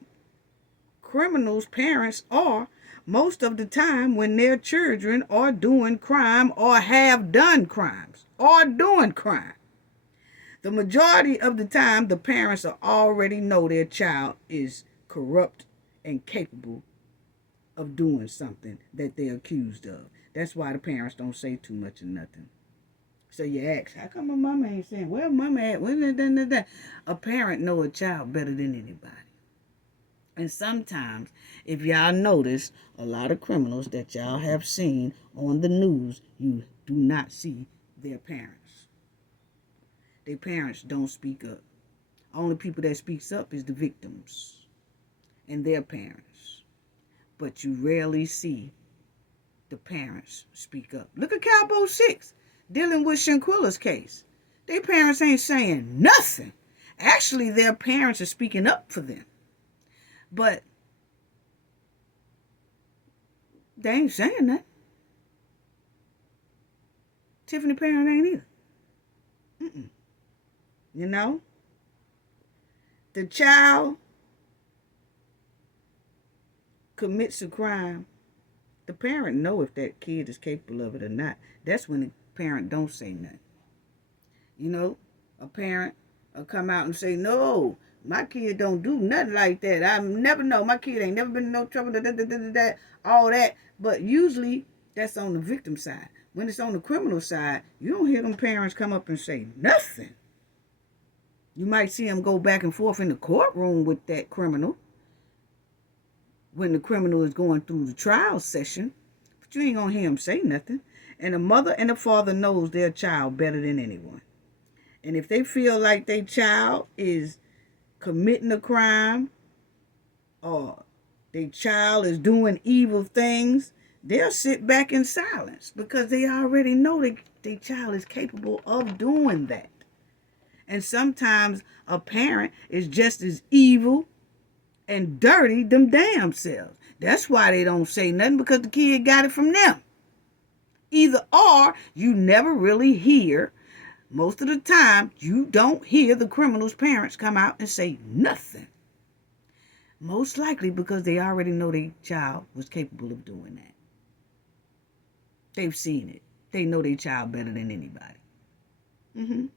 criminals' parents are most of the time when their children are doing crime or have done crimes or doing crime. The majority of the time, the parents already know their child is corrupt and capable of doing something that they're accused of. That's why the parents don't say too much or nothing. So you ask, how come my mama ain't saying, where mama at? A parent know a child better than anybody. And sometimes, if y'all notice, a lot of criminals that y'all have seen on the news, you do not see their parents. Their parents don't speak up. Only people that speaks up is the victims and their parents. But you rarely see the parents speak up. Look at Cowboy 6 dealing with Shanquilla's case. Their parents ain't saying nothing. Actually, their parents are speaking up for them. But they ain't saying that. Tiffany parent ain't either. The child commits a crime. The parent know if that kid is capable of it or not. That's when the parent don't say nothing. A parent will come out and say, no, my kid don't do nothing like that. I never know. My kid ain't never been in no trouble, all that. But usually that's on the victim side. When it's on the criminal side, you don't hear them parents come up and say nothing. You might see them go back and forth in the courtroom with that criminal when the criminal is going through the trial session, but you ain't gonna hear them say nothing. And the mother and the father knows their child better than anyone. And if they feel like their child is committing a crime or their child is doing evil things, they'll sit back in silence because they already know that their child is capable of doing that. And sometimes a parent is just as evil and dirty them damn selves. That's why they don't say nothing, because the kid got it from them. Either or, you never really hear, most of the time, you don't hear the criminal's parents come out and say nothing. Most likely because they already know their child was capable of doing that. They've seen it. They know their child better than anybody.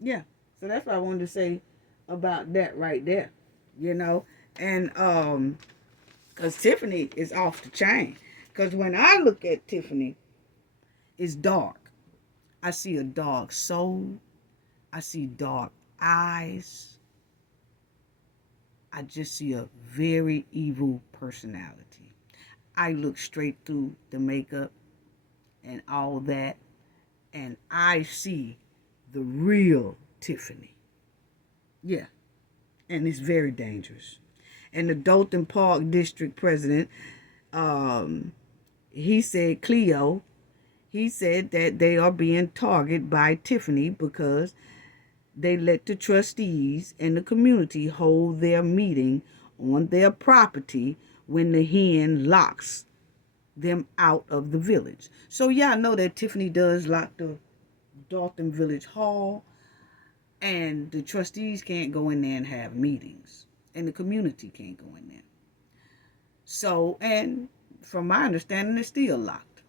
Yeah. So that's what I wanted to say about that right there. And because Tiffany is off the chain. Because when I look at Tiffany, it's dark. I see a dark soul. I see dark eyes. I just see a very evil personality. I look straight through the makeup and all that, and I see the real Tiffany. Yeah, and it's very dangerous. And the Dolton Park District President, he said, Cleo, he said that they are being targeted by Tiffany because they let the trustees and the community hold their meeting on their property when the hen locks them out of the village. So y'all know that Tiffany does lock the Dolton Village Hall, and the trustees can't go in there and have meetings, and the community can't go in there. So, and from my understanding, it's still locked.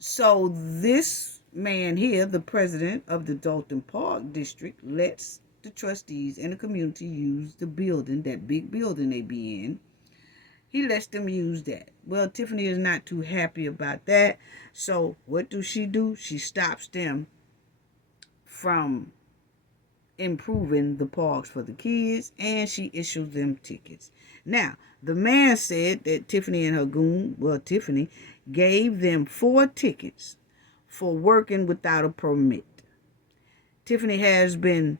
So this man here, the president of the Dolton Park District, lets the trustees and the community use the building, that big building they be in. He lets them use that. Well, Tiffany is not too happy about that. So what do? She stops them from improving the parks for the kids, and she issues them tickets. Now, the man said that Tiffany and her goon, Tiffany, gave them 4 tickets for working without a permit. Tiffany has been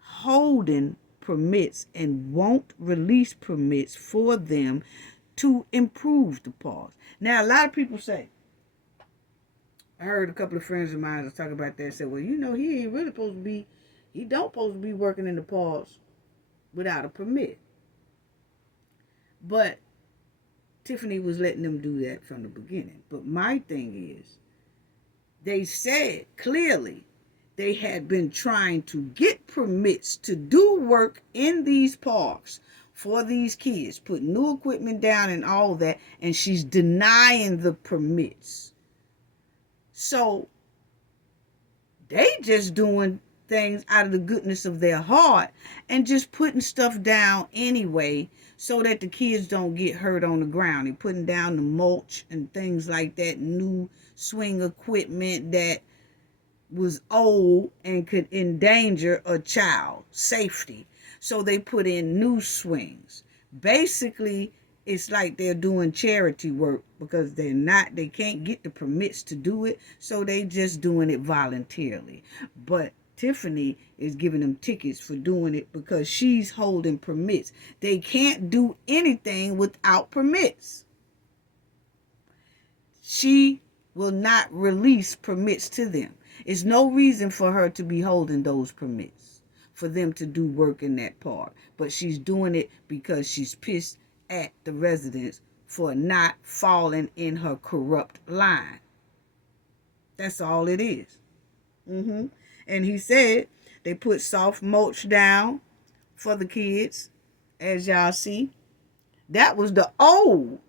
holding permits and won't release permits for them to improve the parks. Now, a lot of people say, I heard a couple of friends of mine was talking about that, said, well, he ain't really supposed to be, he don't supposed to be working in the parks without a permit. But Tiffany was letting them do that from the beginning. But my thing is, they said clearly they had been trying to get permits to do work in these parks for these kids, put new equipment down and all that, and she's denying the permits. So they just doing things out of the goodness of their heart and just putting stuff down anyway so that the kids don't get hurt on the ground. They're putting down the mulch and things like that, new swing equipment that was old and could endanger a child's safety. So they put in new swings. Basically, it's like they're doing charity work because they can't get the permits to do it, so they just doing it voluntarily. But Tiffany is giving them tickets for doing it because she's holding permits. They can't do anything without permits. She will not release permits to them. It's no reason for her to be holding those permits for them to do work in that park. But she's doing it because she's pissed at the residents for not falling in her corrupt line. That's all it is. And he said they put soft mulch down for the kids, as y'all see. That was the old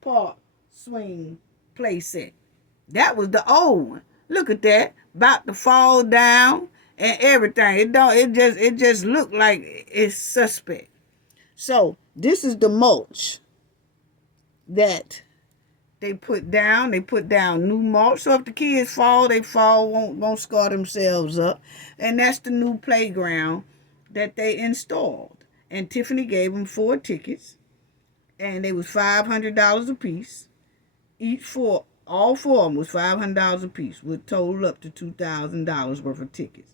park swing play set. That was the old one. Look at that, about to fall down and everything. It just looked like it's suspect. So this is the mulch that they put down. They put down new mulch. So if the kids fall, they won't scar themselves up. And that's the new playground that they installed. And Tiffany gave them 4 tickets, and they was $500 a piece. All 4 of them was $500 a piece, would total up to $2,000 worth of tickets.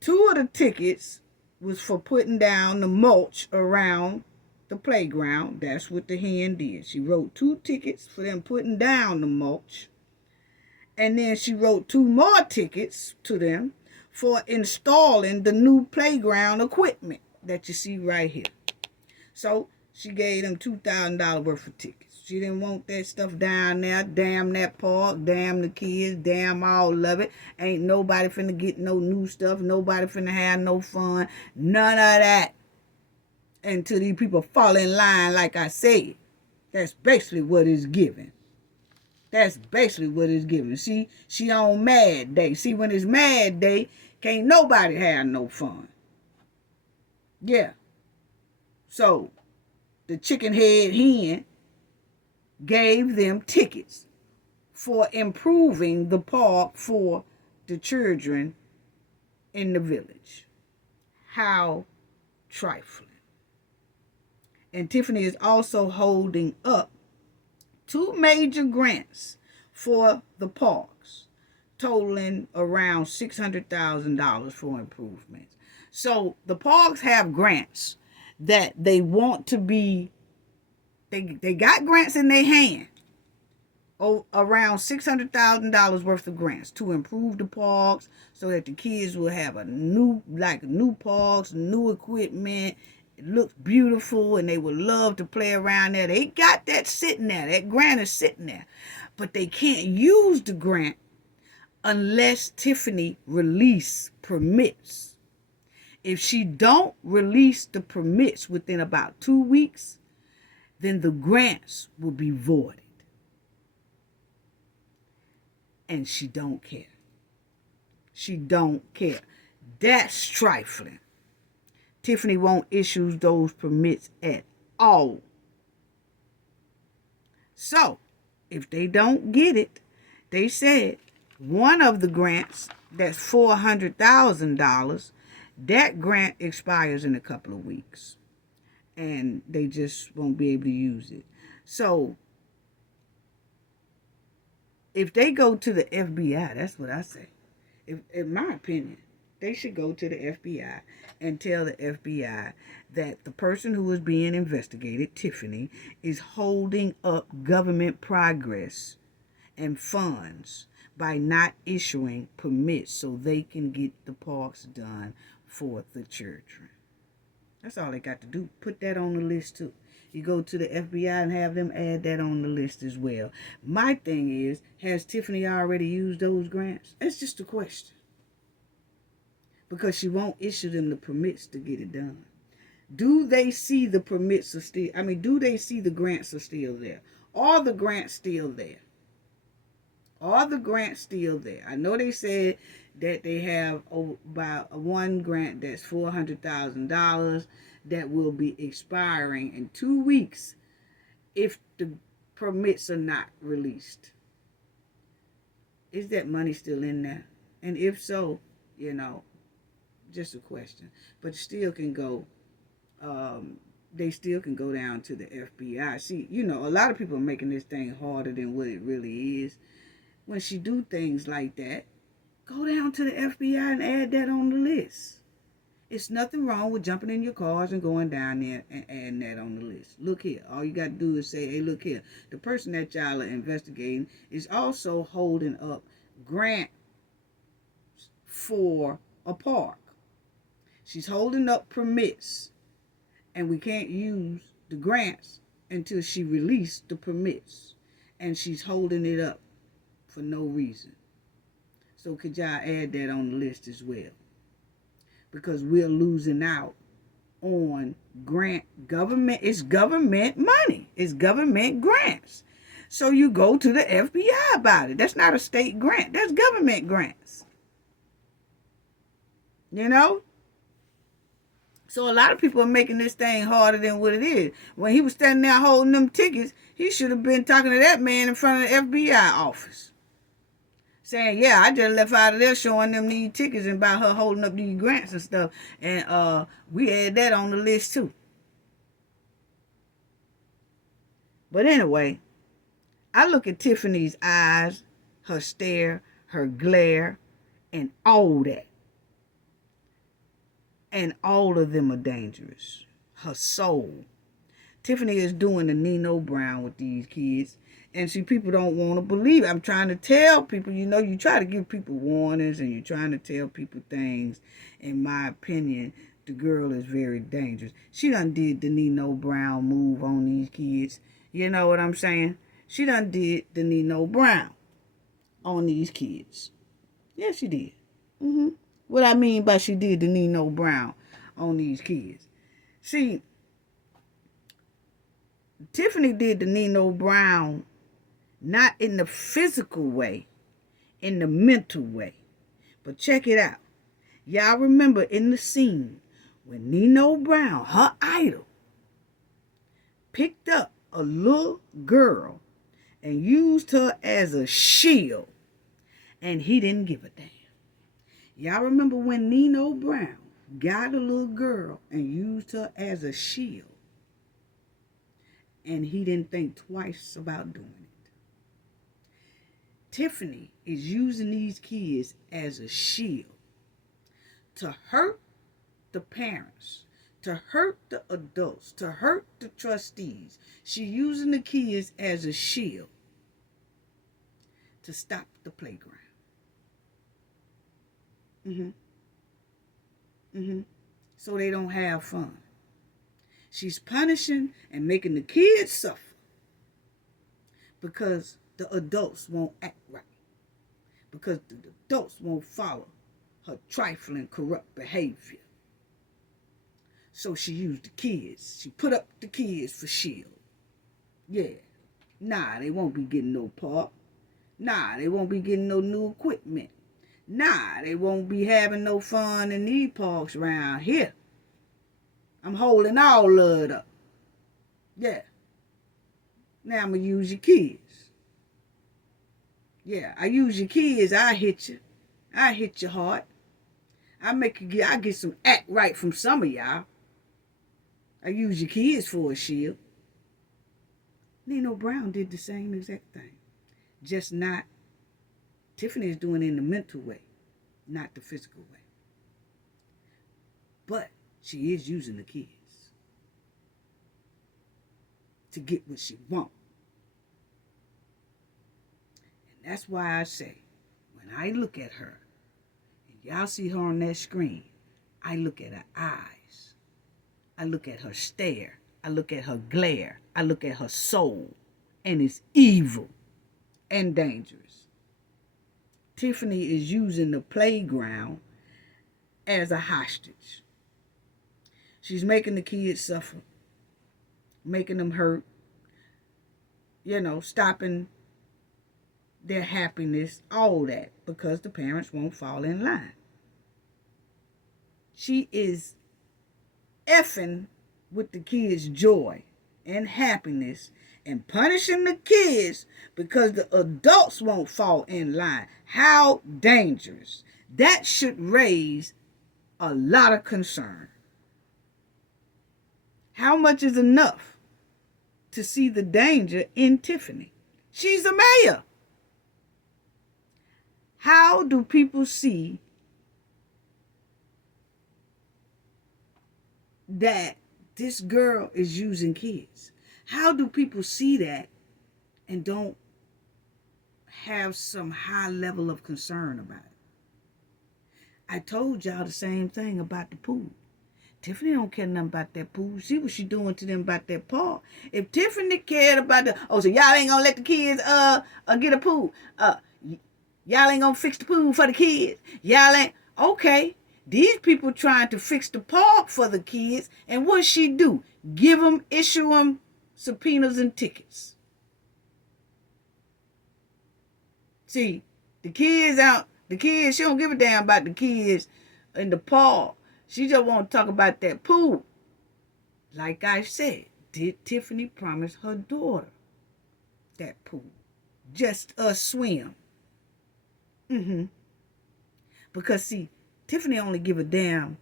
2 of the tickets was for putting down the mulch around the playground. That's what the hen did. She wrote 2 tickets for them putting down the mulch. And then she wrote 2 more tickets to them for installing the new playground equipment that you see right here. So she gave them $2,000 worth of tickets. She didn't want that stuff down there. Damn that park. Damn the kids. Damn all of it. Ain't nobody finna get no new stuff. Nobody finna have no fun. None of that. Until these people fall in line, like I said. That's basically what it's giving. That's basically what it's giving. See, she on mad day. See, when it's mad day, can't nobody have no fun. Yeah. So, the chicken head hen gave them tickets for improving the park for the children in the village. How trifling. And Tiffany is also holding up 2 major grants for the parks, totaling around $600,000 for improvements. So the parks have grants that they want to be, they got grants in their hand, around $600,000 worth of grants to improve the parks so that the kids will have new parks, new equipment. It looks beautiful and they would love to play around there. They got that sitting there. That grant is sitting there. But they can't use the grant unless Tiffany release permits. If she don't release the permits within about 2 weeks, then the grants will be voided. And she don't care. She don't care. That's trifling. Tiffany won't issue those permits at all. So, if they don't get it, they said one of the grants, that's $400,000, that grant expires in a couple of weeks. And they just won't be able to use it. So, if they go to the FBI, that's what I say. In my opinion, they should go to the FBI and tell the FBI that the person who is being investigated, Tiffany, is holding up government progress and funds by not issuing permits so they can get the parks done for the children. That's all they got to do. Put that on the list too. You go to the FBI and have them add that on the list as well. My thing is, has Tiffany already used those grants? That's just a question. Because she won't issue them the permits to get it done. Do they see the permits are still, do they see the grants are still there? Are the grants still there? Are the grants still there? I know they said that they have about one grant that's $400,000 that will be expiring in 2 weeks if the permits are not released. Is that money still in there? And if so, just a question. But still can go, they still can go down to the FBI. See, a lot of people are making this thing harder than what it really is. When she do things like that, go down to the FBI and add that on the list. It's nothing wrong with jumping in your cars and going down there and adding that on the list. Look here. All you got to do is say, hey, look here. The person that y'all are investigating is also holding up grants for a park. She's holding up permits. And we can't use the grants until she released the permits. And she's holding it up for no reason. So could y'all add that on the list as well? Because we're losing out on government. It's government money. It's government grants. So you go to the FBI about it. That's not a state grant. That's government grants. So a lot of people are making this thing harder than what it is. When he was standing there holding them tickets, he should have been talking to that man in front of the FBI office. Saying, yeah, I just left out of there showing them these tickets and about her holding up these grants and stuff. And we had that on the list too. But anyway, I look at Tiffany's eyes, her stare, her glare, and all that. And all of them are dangerous. Her soul. Tiffany is doing the Nino Brown with these kids. And see, people don't want to believe it. I'm trying to tell people, you try to give people warnings and you're trying to tell people things. In my opinion, the girl is very dangerous. She done did the Nino Brown move on these kids. You know what I'm saying? She done did the Nino Brown on these kids. Yeah, she did. What I mean by she did the Nino Brown on these kids. See, Tiffany did the Nino Brown not in the physical way, in the mental way. But check it out. Y'all remember in the scene when Nino Brown, her idol, picked up a little girl and used her as a shield, and he didn't give a damn. Y'all remember when Nino Brown got a little girl and used her as a shield, and he didn't think twice about doing it. Tiffany is using these kids as a shield to hurt the parents, to hurt the adults, to hurt the trustees. She's using the kids as a shield to stop the playground. So they don't have fun. She's punishing and making the kids suffer because the adults won't act right, because the adults won't follow her trifling, corrupt behavior. So she used the kids. She put up the kids for shield. Yeah. Nah, they won't be getting no park. Nah, they won't be getting no new equipment. Nah, they won't be having no fun in these parks around here. I'm holding all of it up. Yeah. Now I'm going to use your kids. Yeah, I use your kids, I hit you. I hit your heart. I get some act right from some of y'all. I use your kids for a shield. Nino Brown did the same exact thing. Just not, Tiffany is doing it in the mental way, not the physical way. But she is using the kids to get what she wants. And that's why I say, when I look at her, and y'all see her on that screen, I look at her eyes. I look at her stare. I look at her glare. I look at her soul. And it's evil and dangerous. Tiffany is using the playground as a hostage. She's making the kids suffer, making them hurt, stopping their happiness, all that, because the parents won't fall in line. She is effing with the kids' joy and happiness and punishing the kids because the adults won't fall in line. How dangerous. That should raise a lot of concern. How much is enough to see the danger in Tiffany? She's a mayor. How do people see that this girl is using kids? How do people see that and don't have some high level of concern about it? I told y'all the same thing about the pool. Tiffany don't care nothing about that pool. See what she doing to them about that park. If Tiffany cared about so y'all ain't gonna let the kids get a pool. Y'all ain't gonna fix the pool for the kids. Y'all ain't okay. These people trying to fix the park for the kids, and what she do? Issue them subpoenas and tickets. See, the kids, she don't give a damn about the kids in the park. She just want to talk about that pool. Like I said, did Tiffany promise her daughter that pool? Just a swim. Because see, Tiffany only give a damn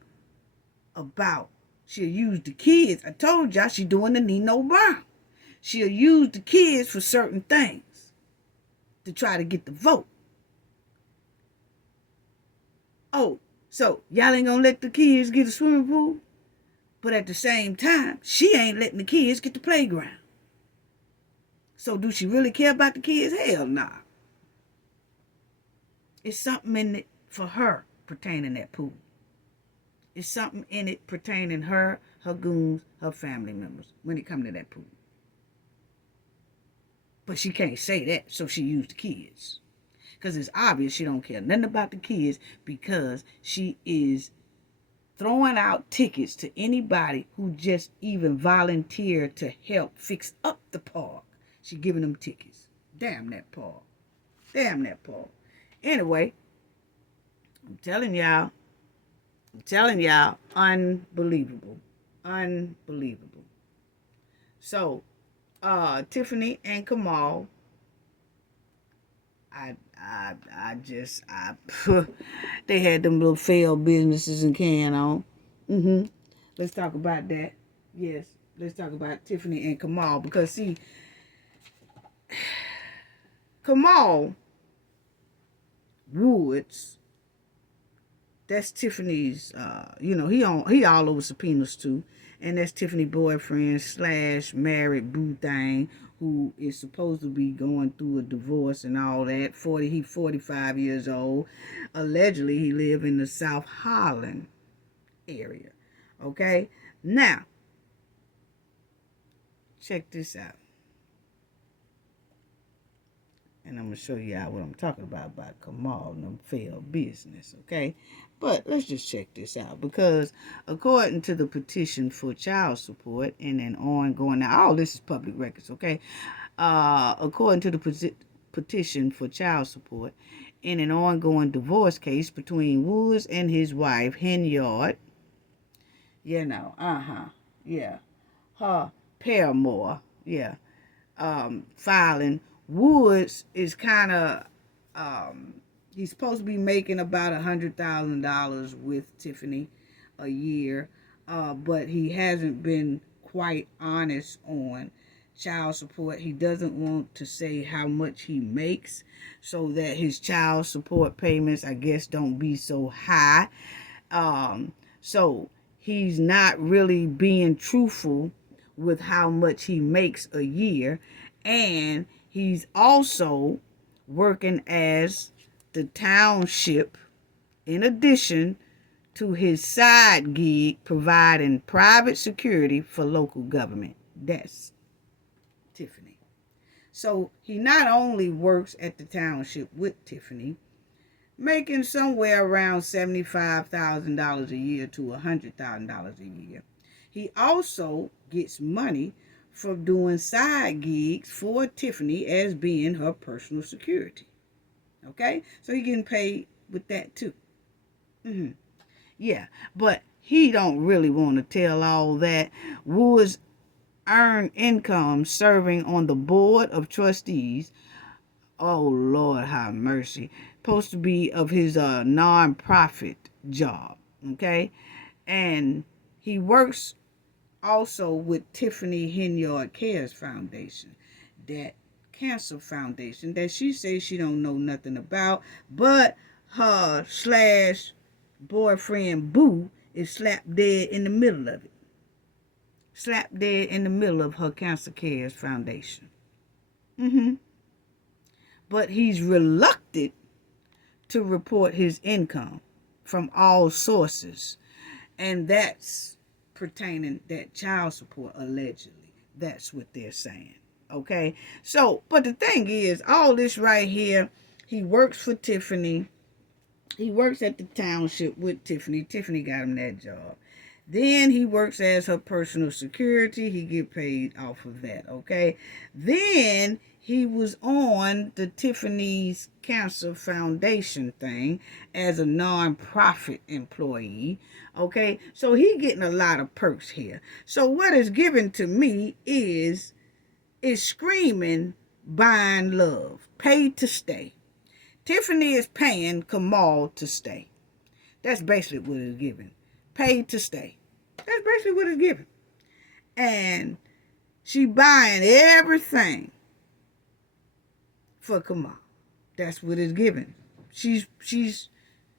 about, she'll use the kids. I told y'all she doing the Nino Brown. She'll use the kids for certain things to try to get the vote. Oh, so y'all ain't gonna let the kids get a swimming pool? But at the same time, she ain't letting the kids get the playground. So do she really care about the kids? Hell nah. It's something in it for her pertaining that pool. It's something in it pertaining her goons, her family members when it comes to that pool. But she can't say that, so she used the kids. Because it's obvious she don't care nothing about the kids, because she is throwing out tickets to anybody who just even volunteered to help fix up the park. She giving them tickets. Damn that park. Damn that park. Anyway, I'm telling y'all, unbelievable. Unbelievable. So, Tiffany and Kamal, they had them little failed businesses in can on. Let's talk about that. Yes, let's talk about Tiffany and Kamal, because see, Kamal Woods, that's Tiffany's, he all over subpoenas too. And that's Tiffany boyfriend slash married boo thing, who is supposed to be going through a divorce and all that. He 45 years old. Allegedly, he live in the South Holland area. Okay? Now, check this out. And I'm going to show you out what I'm talking about Kamal and them failed business, okay? But let's just check this out, because according to the petition for child support in an ongoing, now all this is public records, okay? According to the petition for child support in an ongoing divorce case between Willis and his wife, Henyard, her paramour, filing, Woods is kind of, he's supposed to be making about $100,000 with Tiffany a year, but he hasn't been quite honest on child support. He doesn't want to say how much he makes, so that his child support payments, I guess, don't be so high. So he's not really being truthful with how much he makes a year, and he's also working as the township in addition to his side gig providing private security for local government. That's Tiffany. So he not only works at the township with Tiffany, making somewhere around $75,000 a year to $100,000 a year. He also gets money for doing side gigs for Tiffany as being her personal security. Okay? So he getting paid with that too. Yeah, but he don't really want to tell all that. Woods earned income serving on the board of trustees. Oh, Lord have mercy. Supposed to be of his non-profit job. Okay? And he works also with Tiffany Henyard Cares Foundation, that cancer foundation that she says she don't know nothing about, but her slash boyfriend boo is slap dead in the middle of it. Slap dead in the middle of her Cancer Cares Foundation. But he's reluctant to report his income from all sources. And that's pertaining that child support, allegedly. That's what they're saying. Okay? So, but the thing is, all this right here, he works for Tiffany. He works at the township with Tiffany. Tiffany got him that job. Then he works as her personal security. He get paid off of that, okay? Then he was on the Tiffany's Cancer Foundation thing as a non-profit employee, okay? So he getting a lot of perks here. So what is given to me is screaming, buying love, paid to stay. Tiffany is paying Kamal to stay. That's basically what it's given. Paid to stay. That's basically what it's given. And she buying everything for Kamal. That's what it's given. She's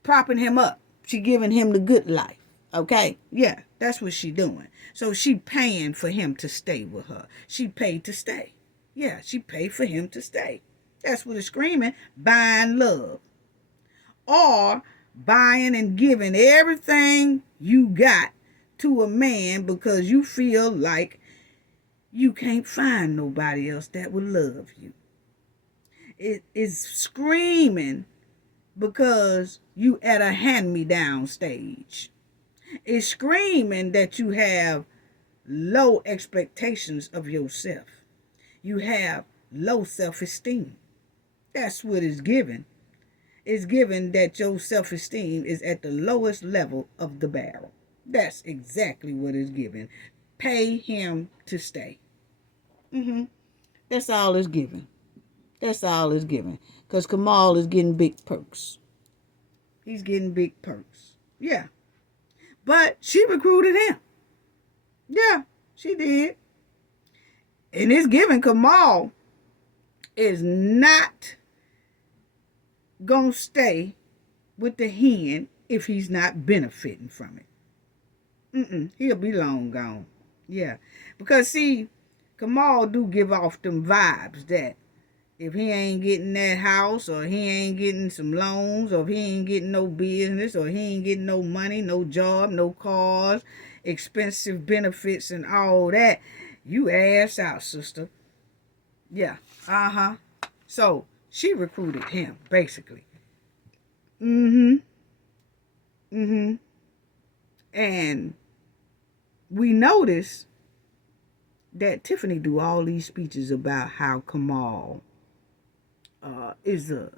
propping him up. She giving him the good life. Okay? Yeah, that's what she doing. So she paying for him to stay with her. She paid to stay. Yeah, she paid for him to stay. That's what it's screaming. Buying love. Or buying and giving everything you got to a man because you feel like you can't find nobody else that would love you. It is screaming because you at a hand-me-down stage. It's screaming that you have low expectations of yourself. You have low self-esteem. That's what it's given. It's given that your self-esteem is at the lowest level of the barrel. That's exactly what it's given. Pay him to stay. That's all it's given. That's all it's given. Because Kamal is getting big perks. He's getting big perks. Yeah. But she recruited him. Yeah, she did. And it's given Kamal is not going to stay with the hen if he's not benefiting from it. He'll be long gone. Yeah. Because, see, Kamal do give off them vibes that if he ain't getting that house, or he ain't getting some loans, or if he ain't getting no business, or he ain't getting no money, no job, no cars, expensive benefits and all that, you ass out, sister. Yeah. So she recruited him, basically. And we notice that Tiffany do all these speeches about how Kamal is a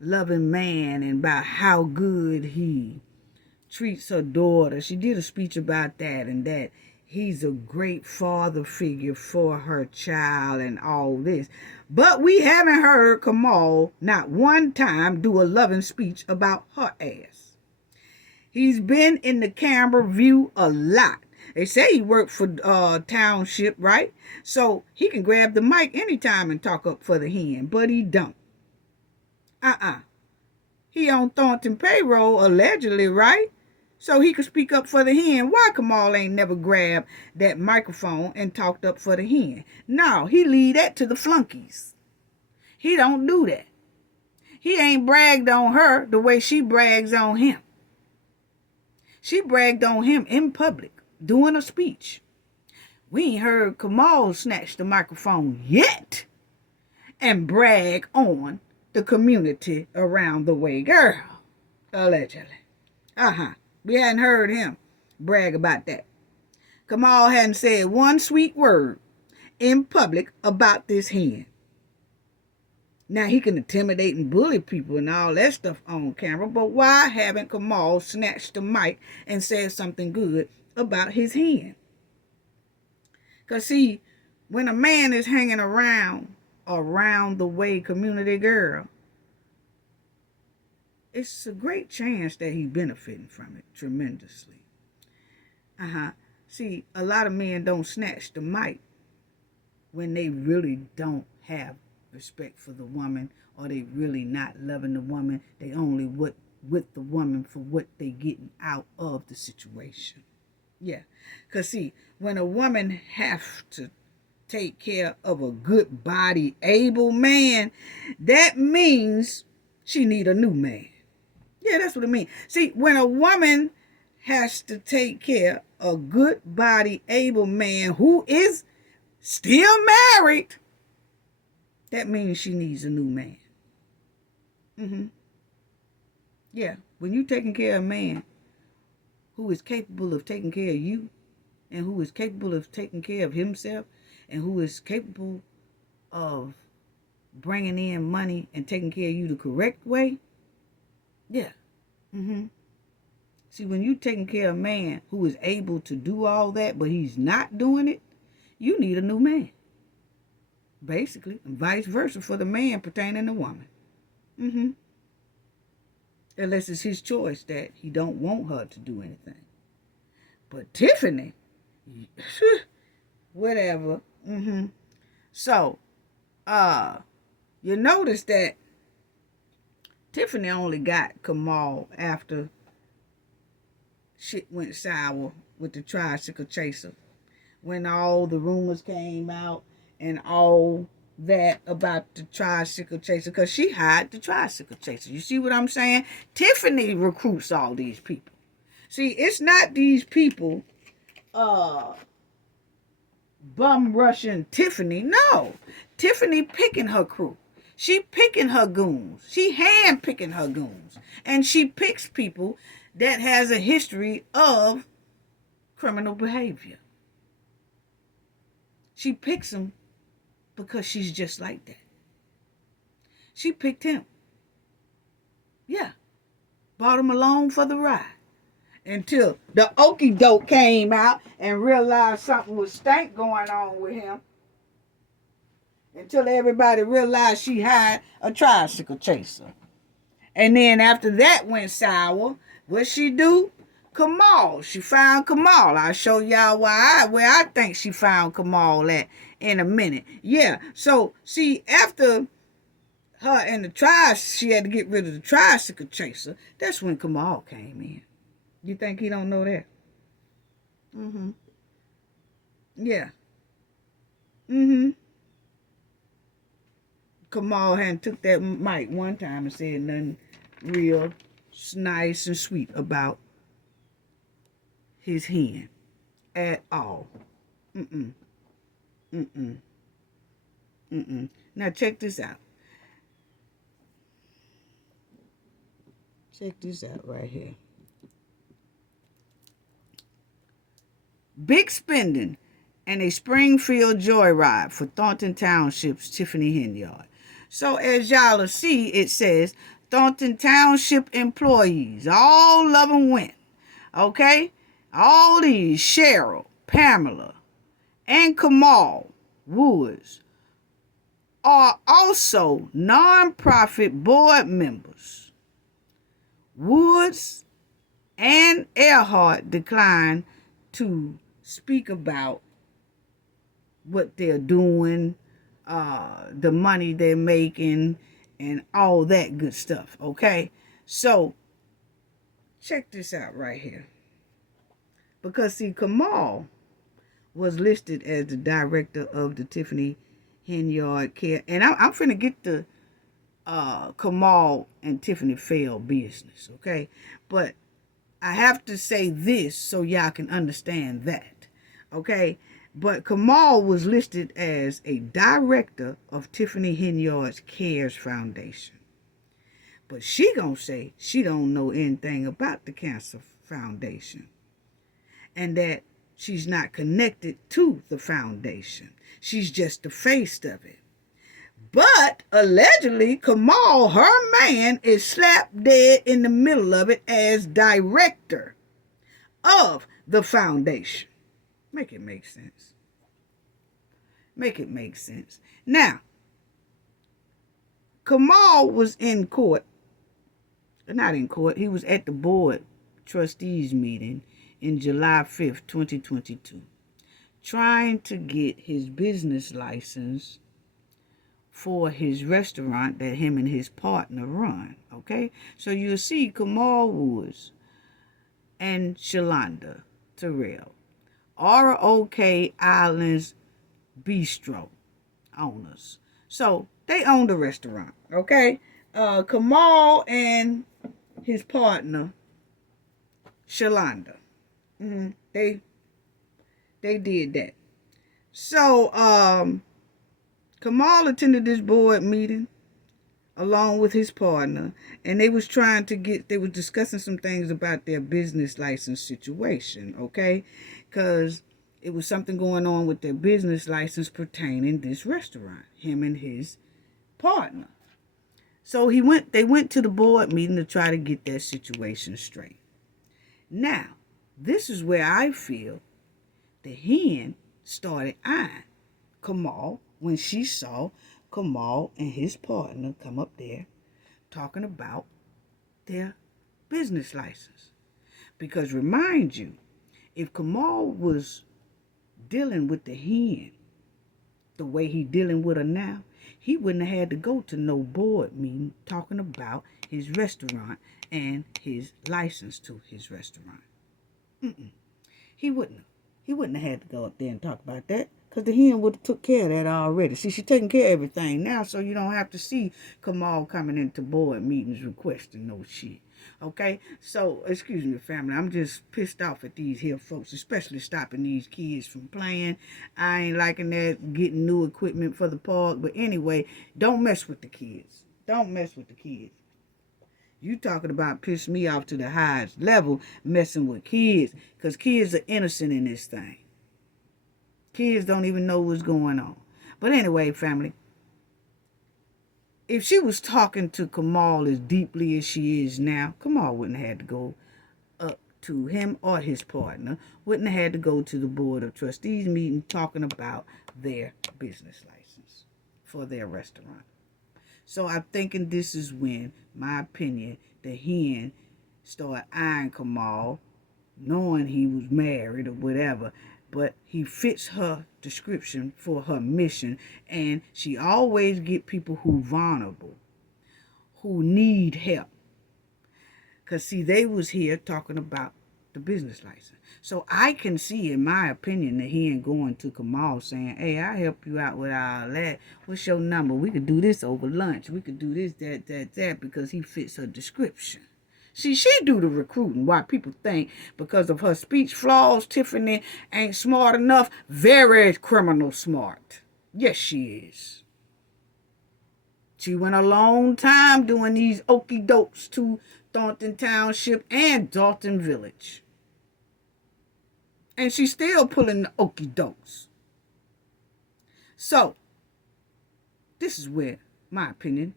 loving man and about how good he treats her daughter. She did a speech about that, and that he's a great father figure for her child and all this. But we haven't heard Kamal not one time do a loving speech about her ass. He's been in the camera view a lot. They say he worked for Township, right? So he can grab the mic anytime and talk up for the hen, but he don't. He on Thornton payroll, allegedly, right? So he could speak up for the hen. Why Kamal ain't never grabbed that microphone and talked up for the hen? No, he leave that to the flunkies. He don't do that. He ain't bragged on her the way she brags on him. She bragged on him in public, doing a speech. We ain't heard Kamal snatch the microphone yet and brag on the community around the way. Girl, allegedly. We hadn't heard him brag about that. Kamal hadn't said one sweet word in public about this hen. Now, he can intimidate and bully people and all that stuff on camera, but why haven't Kamal snatched the mic and said something good about his hen? Because, see, when a man is hanging around the way community, girl, it's a great chance that he's benefiting from it tremendously. See, a lot of men don't snatch the mic when they really don't have respect for the woman, or they really not loving the woman. They only with the woman for what they getting out of the situation. Yeah. Because, see, when a woman have to take care of a good body, able man, that means she need a new man. Yeah, that's what it means. See, when a woman has to take care of a good body, able man who is still married, that means she needs a new man. Yeah, when you're taking care of a man who is capable of taking care of you, and who is capable of taking care of himself, and who is capable of bringing in money and taking care of you the correct way, yeah. See, when you're taking care of a man who is able to do all that, but he's not doing it, you need a new man. Basically, and vice versa for the man pertaining to woman. Unless it's his choice that he don't want her to do anything. But Tiffany, whatever. So, you notice that Tiffany only got Kamal after shit went sour with the tricycle chaser. When all the rumors came out and all that about the tricycle chaser, because she hired the tricycle chaser. You see what I'm saying? Tiffany recruits all these people. See, it's not these people bum rushing Tiffany. No, Tiffany picking her crew. She picking her goons. She hand picking her goons. And she picks people that has a history of criminal behavior. She picks them because she's just like that. She picked him. Yeah. Brought him along for the ride. Until the okie doke came out and realized something was stank going on with him. Until everybody realized she hired a tricycle chaser. And then after that went sour, what she do? Kamal. She found Kamal. I'll show y'all where I think she found Kamal at in a minute. Yeah, so see, after her and she had to get rid of the tricycle chaser, that's when Kamal came in. You think he don't know that? Mm-hmm. Yeah. Mm-hmm. Kamal hadn't took that mic one time and said nothing real nice and sweet about his hen at all. Mm-mm. Mm-mm. Mm-mm. Now check this out. Check this out right here. Big spending and a Springfield joyride for Thornton Township's Tiffany Henyard. So as y'all will see, it says Thornton Township employees, all of them went. Okay? All these, Cheryl, Pamela, and Kamal Woods, are also nonprofit board members. Woods and Earhart declined to speak about what they're doing, the money they're making, and all that good stuff, okay? So, check this out right here. Because, see, Kamal was listed as the director of the Tiffany Henyard Care. And I'm finna get the Kamal and Tiffany failed business, okay? But I have to say this so y'all can understand that, okay? But Kamal was listed as a director of Tiffany Henyard's Cares Foundation. But she gonna say she don't know anything about the Cancer Foundation. And that she's not connected to the foundation. She's just the face of it. But allegedly, Kamal, her man, is slap dead in the middle of it as director of the foundation. Make it make sense. Make it make sense. Now, Kamal was in court. Not in court. He was at the board trustees meeting in July 5th, 2022, trying to get his business license for his restaurant that him and his partner run, okay? So you'll see Kamal Woods and Shalonda Terrell, ROK Islands Bistro owners. So they own the restaurant, okay? Kamal and his partner, Shalonda. They did that. So, Kamal attended this board meeting along with his partner, and they was discussing some things about their business license situation, okay? Because it was something going on with their business license pertaining this restaurant, him and his partner. So they went to the board meeting to try to get that situation straight. Now, this is where I feel the hen started eyeing Kamal when she saw Kamal and his partner come up there talking about their business license. Because remind you, if Kamal was dealing with the hen the way he dealing with her now, he wouldn't have had to go to no board meeting talking about his restaurant and his license to his restaurant. He wouldn't have. He wouldn't have had to go up there and talk about that, because the hen would have took care of that already. See, she's taking care of everything now, so you don't have to see Kamal coming into board meetings requesting no shit. Okay, so excuse me, family. I'm just pissed off at these here folks, especially stopping these kids from playing. I ain't liking that, getting new equipment for the park. But anyway, don't mess with the kids. Don't mess with the kids. You talking about piss me off to the highest level, messing with kids, because kids are innocent in this thing. Kids don't even know what's going on. But anyway, family, if she was talking to Kamal as deeply as she is now, Kamal wouldn't have had to go up to him or his partner, wouldn't have had to go to the Board of Trustees meeting talking about their business license for their restaurant. So I'm thinking this is when, my opinion, the hen started eyeing Kamal, knowing he was married or whatever, but he fits her description for her mission, and she always get people who vulnerable, who need help. Because, see, they was here talking about the business license. So I can see, in my opinion, that he ain't going to Kamal saying, hey, I'll help you out with all that. What's your number? We could do this over lunch. We could do this, that, because he fits her description. See, she do the recruiting. Why people think because of her speech flaws, Tiffany ain't smart enough. Very criminal smart. Yes, she is. She went a long time doing these okie dokes to Dolton Township and Dolton Village. And she's still pulling the okie dokes. So, this is where, my opinion,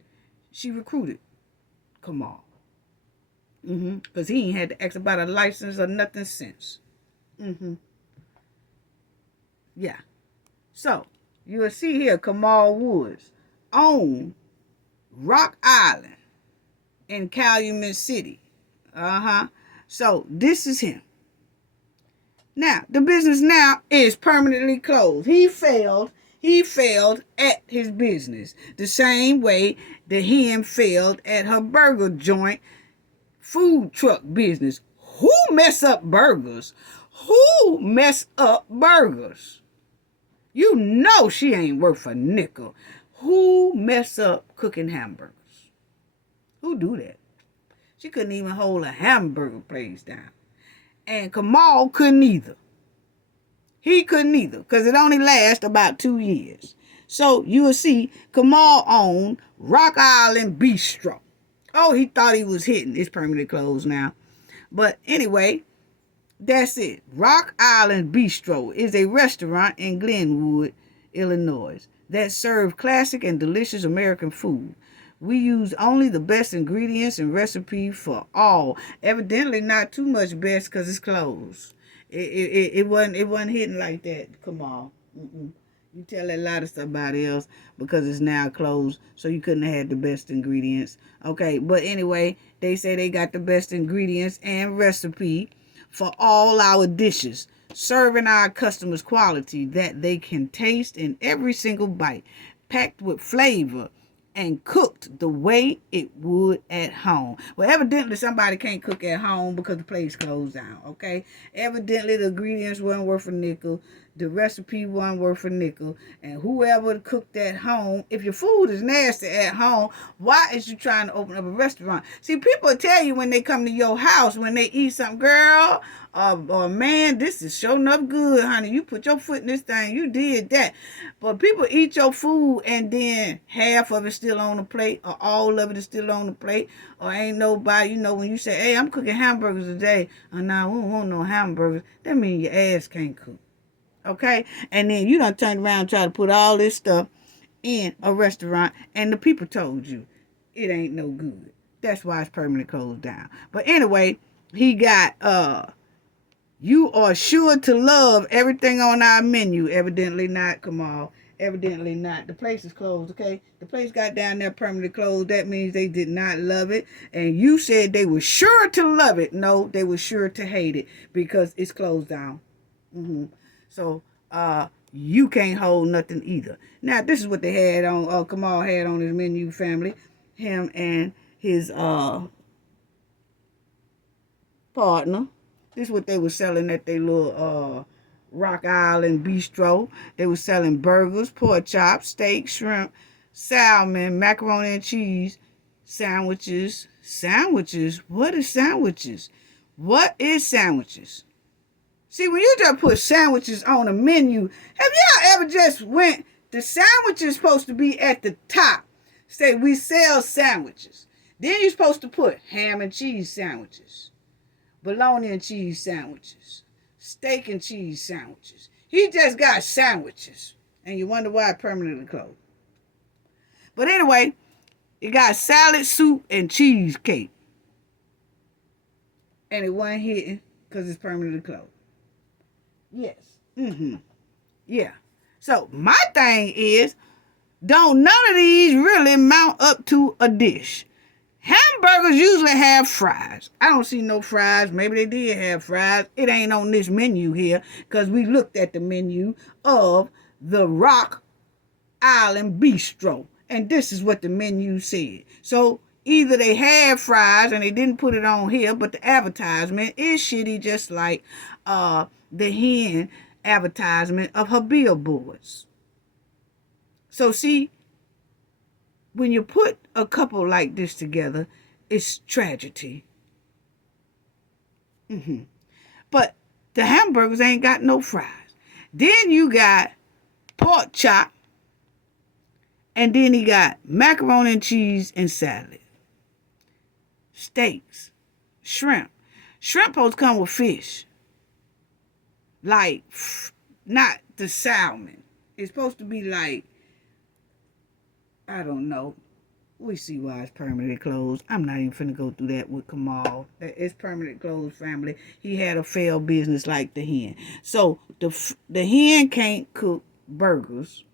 she recruited Kamal. Because he ain't had to ask about a license or nothing since. Yeah. So, you'll see here Kamal Woods own Rock Island in Calumet City. So, this is him. Now, the business now is permanently closed. He failed at his business. The same way the hen failed at her burger joint food truck business. Who mess up burgers? Who mess up burgers? You know she ain't worth a nickel. Who mess up cooking hamburgers? Who do that? She couldn't even hold a hamburger place down. And Kamal couldn't either. He couldn't either, because it only lasts about 2 years. So you will see Kamal owned Rock Island Bistro. Oh, he thought he was hitting. It's permanently closed now. But anyway, that's it. Rock Island Bistro is a restaurant in Glenwood, Illinois, that serves classic and delicious American food. We use only the best ingredients and recipe for all. Evidently not too much best because it's closed. It wasn't hitting like that. Come on. You tell that lie to somebody else because it's now closed, so you couldn't have had the best ingredients. Okay, but anyway, they say they got the best ingredients and recipe for all our dishes, serving our customers quality that they can taste in every single bite, packed with flavor and cooked the way it would at home. Well, evidently somebody can't cook at home because the place closed down, okay? Evidently the ingredients weren't worth a nickel. The recipe wasn't worth a nickel. And whoever cooked at home, if your food is nasty at home, why is you trying to open up a restaurant? See, people tell you when they come to your house, when they eat something, girl, or man, this is sure enough good, honey. You put your foot in this thing, you did that. But people eat your food and then half of it still on the plate, or all of it is still on the plate, or ain't nobody, when you say, hey, I'm cooking hamburgers today, oh, no, we don't want no hamburgers, that means your ass can't cook. Okay? And then you done turned around and try to put all this stuff in a restaurant, and the people told you it ain't no good. That's why it's permanently closed down. But anyway, he got, you are sure to love everything on our menu. Evidently not, Kamal. Evidently not. The place is closed, okay? The place got down there permanently closed. That means they did not love it. And you said they were sure to love it. No, they were sure to hate it because it's closed down. So, you can't hold nothing either. Now, this is what they had on, Kamal had on his menu, family. Him and his, partner. This is what they were selling at their little, Rock Island Bistro. They were selling burgers, pork chops, steak, shrimp, salmon, macaroni and cheese, Sandwiches. Sandwiches? What is sandwiches? What is sandwiches? See, when you just put sandwiches on a menu, have y'all ever just went, the sandwich is supposed to be at the top. Say, we sell sandwiches. Then you're supposed to put ham and cheese sandwiches, bologna and cheese sandwiches, steak and cheese sandwiches. He just got sandwiches. And you wonder why it's permanently closed. But anyway, it got salad, soup, and cheesecake. And it wasn't hitting because it's permanently closed. Yes. Yeah. So my thing is, don't none of these really mount up to a dish. Hamburgers usually have fries. I don't see no fries. Maybe they did have fries. It ain't on this menu here because we looked at the menu of the Rock Island Bistro. And this is what the menu said. So either they had fries and they didn't put it on here, but the advertisement is shitty, just like the hen advertisement of her billboards. So see, when you put a couple like this together, it's tragedy. But the hamburgers ain't got no fries. Then you got pork chop, and then he got macaroni and cheese and salad. Steaks, shrimp. Shrimp supposed to come with fish. Like, not the salmon. It's supposed to be like, I don't know. We see why it's permanently closed. I'm not even finna go through that with Kamal. It's permanently closed, family. He had a failed business like the hen. So the hen can't cook burgers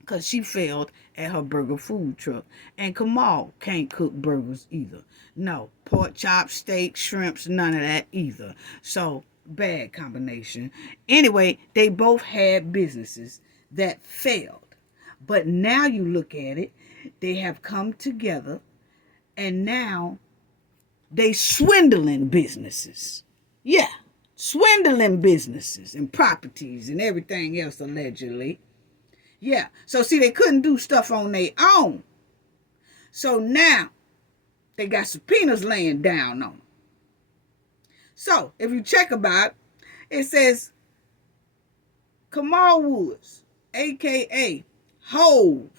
because she failed at her burger food truck. And Kamal can't cook burgers either. No, pork chops, steak, shrimps, none of that either. So, bad combination. Anyway, they both had businesses that failed. But now you look at it, they have come together, and now they swindling businesses. Yeah, swindling businesses and properties and everything else, allegedly. Yeah, so see, they couldn't do stuff on their own. So now they got subpoenas laying down on them. So if you check about it, it says Kamal Woods, a.k.a. Hove,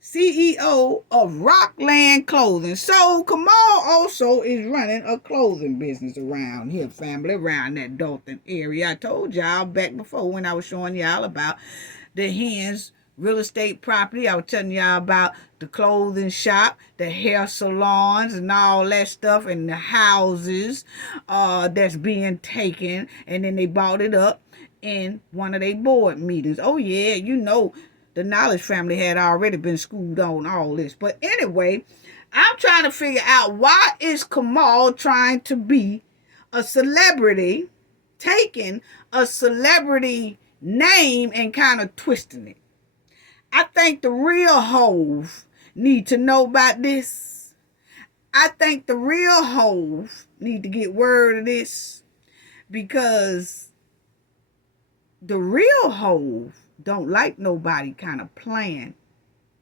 CEO of Rockland Clothing. So Kamal also is running a clothing business around here, family, around that Dolton area. I told y'all back before when I was showing y'all about the hens real estate property. I was telling y'all about the clothing shop, the hair salons and all that stuff, and the houses that's being taken, and then they bought it up in one of their board meetings. Oh yeah, you know, the Knowledge family had already been schooled on all this. But anyway, I'm trying to figure out, why is Kamal trying to be a celebrity, taking a celebrity name and kind of twisting it? I think the real Hove need to know about this. I think the real Hove need to get word of this, because the real Hove don't like nobody kind of playing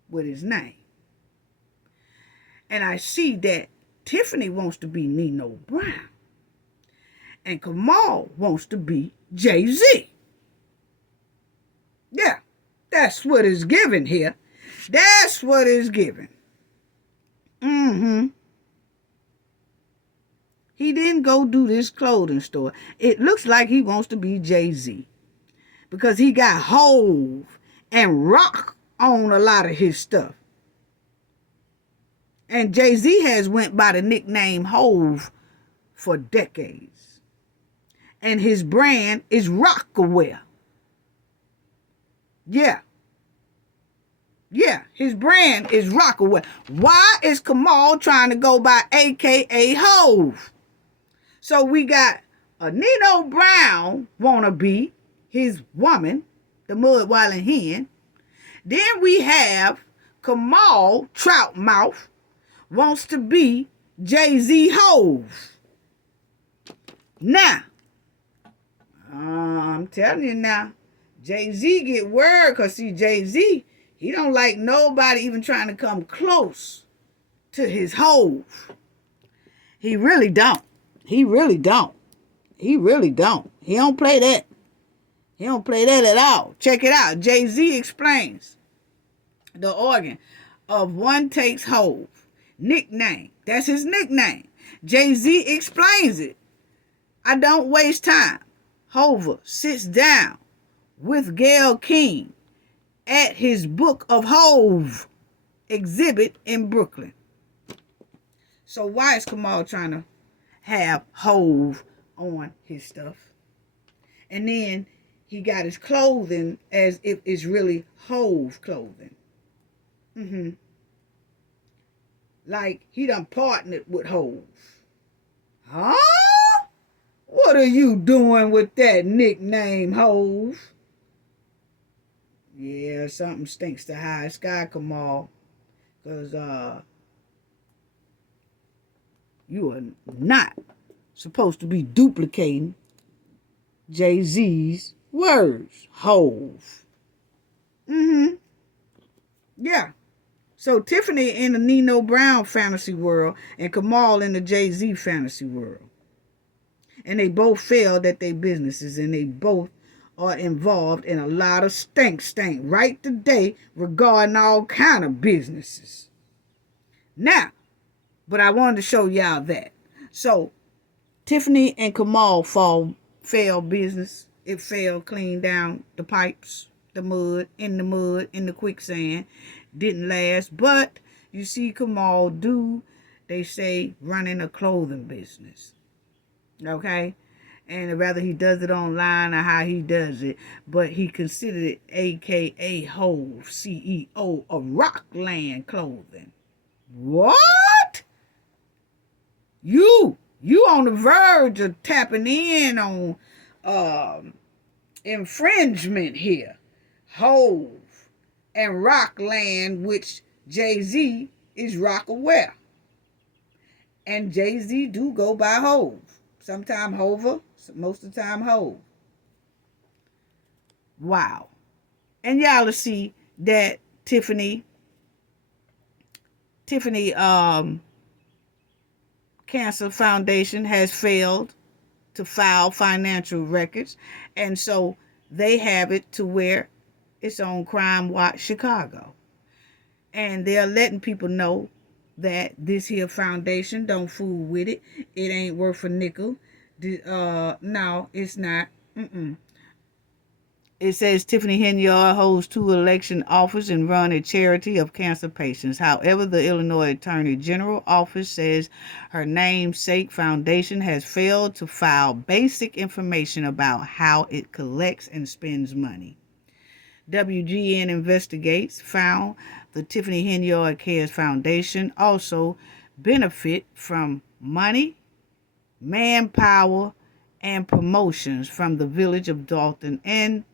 with his name. And I see that Tiffany wants to be Nino Brown, and Kamal wants to be Jay-Z. Yeah, that's what is given here. That's what is given. He didn't go do this clothing store. It looks like he wants to be Jay-Z, because he got Hove and Rock on a lot of his stuff. And Jay-Z has went by the nickname Hove for decades. And his brand is Rockaware. Yeah. Yeah, his brand is Rockaware. Why is Kamal trying to go by a.k.a. Hove? So we got a Nino Brown wannabe, his woman, the Mudwilling Hen. Then we have Kamal Troutmouth wants to be Jay-Z Hove. Now, I'm telling you now, Jay-Z get word, because see, Jay-Z, he don't like nobody even trying to come close to his hove. He really don't. He really don't. He really don't. He don't play that. He don't play that at all. Check it out. Jay-Z explains the organ of One Takes Hove. Nickname. That's his nickname. Jay-Z explains it. I don't waste time. Hova sits down with Gayle King at his Book of Hove exhibit in Brooklyn. So why is Kamal trying to have Hove on his stuff? And then he got his clothing as if it's really Hove clothing. Like he done partnered with Hove. Huh? What are you doing with that nickname, Hove? Yeah, something stinks to high sky, Kamal. Because you are not supposed to be duplicating Jay-Z's words. Hove. Yeah. So Tiffany in the Nino Brown fantasy world and Kamal in the Jay-Z fantasy world. And they both failed at their businesses, and they both are involved in a lot of stank right today regarding all kind of businesses. Now, but I wanted to show y'all that. So Tiffany and Kamal failed business. It failed clean down the pipes, the mud, in the quicksand. Didn't last, but you see Kamal do, they say, running a clothing business. Okay? And whether he does it online or how he does it, but he considered it AKA Hove, CEO of Rockland Clothing. What? You on the verge of tapping in on infringement here. Hove and Rockland, which Jay-Z is Rockaware. And Jay-Z do go by Hove. Sometimes Hova, most of the time Hove. Wow. And y'all will see that Tiffany Cancer Foundation has failed to file financial records. And so they have it to where it's on Crime Watch Chicago. And they're letting people know that this here foundation, don't fool with it. It ain't worth a nickel. No, it's not. It says Tiffany Henyard holds 2 election offices and run a charity of cancer patients. However, the Illinois Attorney General office says her namesake foundation has failed to file basic information about how it collects and spends money. WGN Investigates found the Tiffany Henyard Cares Foundation also benefit from money, manpower, and promotions from the village of Dolton and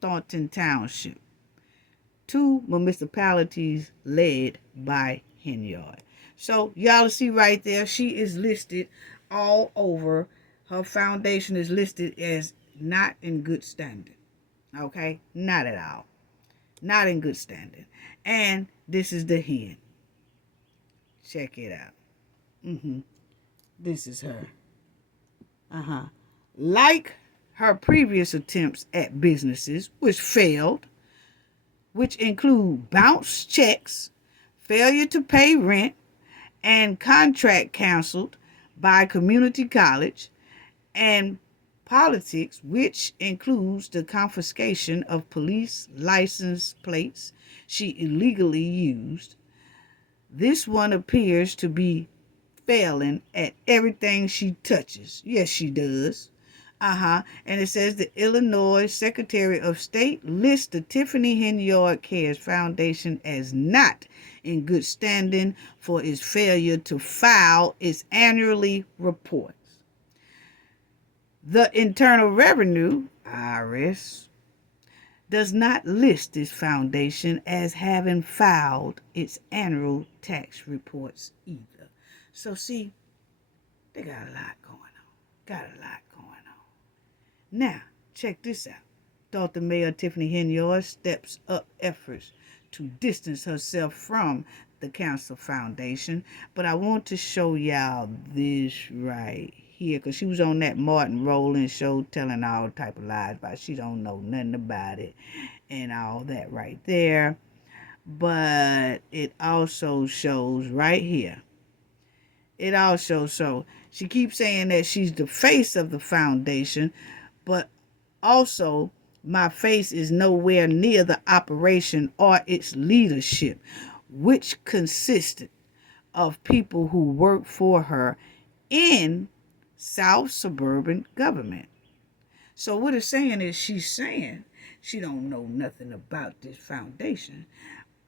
Thornton Township, 2 municipalities led by Henyard. So y'all see right there, she is listed all over. Her foundation is listed as not in good standing. Okay? Not at all. Not in good standing. And this is the hen. Check it out. This is her. Like her previous attempts at businesses, which failed, which include bounce checks, failure to pay rent, and contract canceled by community college, and politics, which includes the confiscation of police license plates she illegally used. This one appears to be failing at everything she touches. Yes, she does. And it says the Illinois Secretary of State lists the Tiffany Henyard Cares Foundation as not in good standing for its failure to file its annually reports. The Internal Revenue, IRS, does not list this foundation as having filed its annual tax reports either. So see, they got a lot going on. Now, check this out. Mayor Tiffany Henyard steps up efforts to distance herself from the Cancer Foundation. But I want to show y'all this right here, because she was on that Martin Rowland show telling all type of lies about she don't know nothing about it and all that right there. But it also shows right here. It also shows she keeps saying that she's the face of the foundation, but also my face is nowhere near the operation or its leadership, which consisted of people who work for her in South suburban government. So what it's saying is she's saying she don't know nothing about this foundation,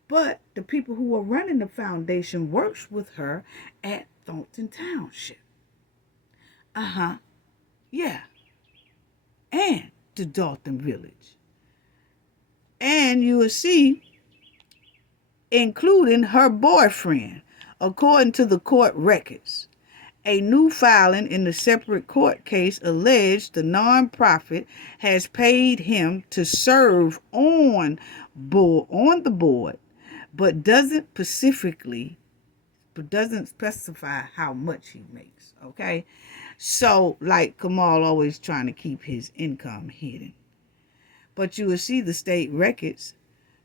but the people who are running the foundation works with her at Dolton Township. Yeah. And the Dolton Village. And you will see, including her boyfriend, according to the court records. A new filing in the separate court case alleged the nonprofit has paid him to serve on the board, but doesn't specify how much he makes. Okay, so like Kamal always trying to keep his income hidden. But you will see the state records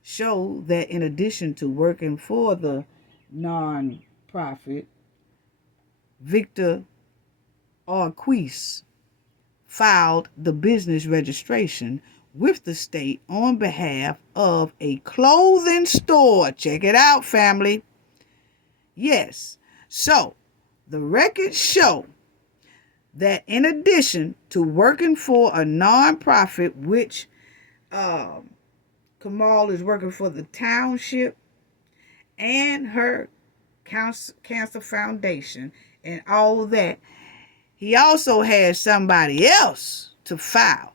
show that in addition to working for the nonprofit, Victor Arquise filed the business registration with the state on behalf of a clothing store. Check it out, family. Yes. So, the records show that in addition to working for a nonprofit, which Kamal is working for the township and her Cancer Foundation and all of that, he also has somebody else to file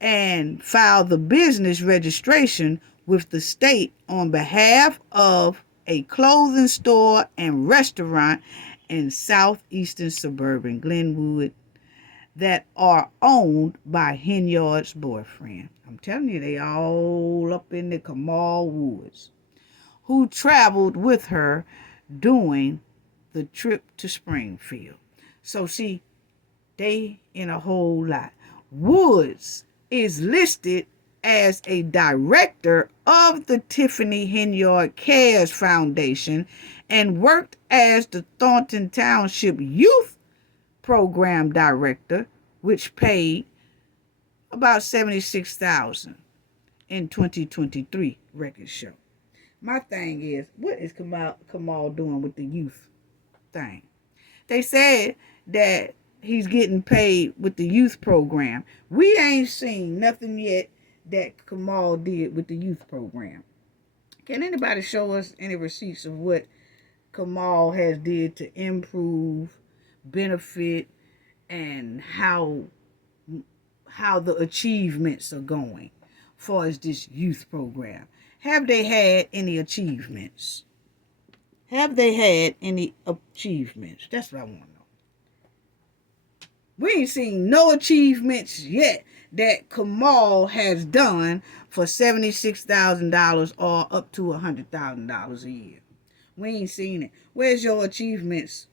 the business registration with the state on behalf of a clothing store and restaurant in southeastern suburban Glenwood that are owned by Henyard's boyfriend. I'm telling you, they all up in the Kamal woods, who traveled with her during the trip to Springfield. So see, they in a whole lot. Woods is listed as a director of the Tiffany Henyard Cares Foundation and worked as the Thornton Township Youth Program Director, which paid about $76,000 in 2023 records show. My thing is, what is Kamal doing with the youth thing? They said that he's getting paid with the youth program. We ain't seen nothing yet that Kamal did with the youth program. Can anybody show us any receipts of what Kamal has did to improve, benefit, and how the achievements are going for this youth program? Have they had any achievements? Have they had any achievements? That's what I want to know. We ain't seen no achievements yet that Kamal has done for $76,000 or up to $100,000 a year. We ain't seen it. Where's your achievements,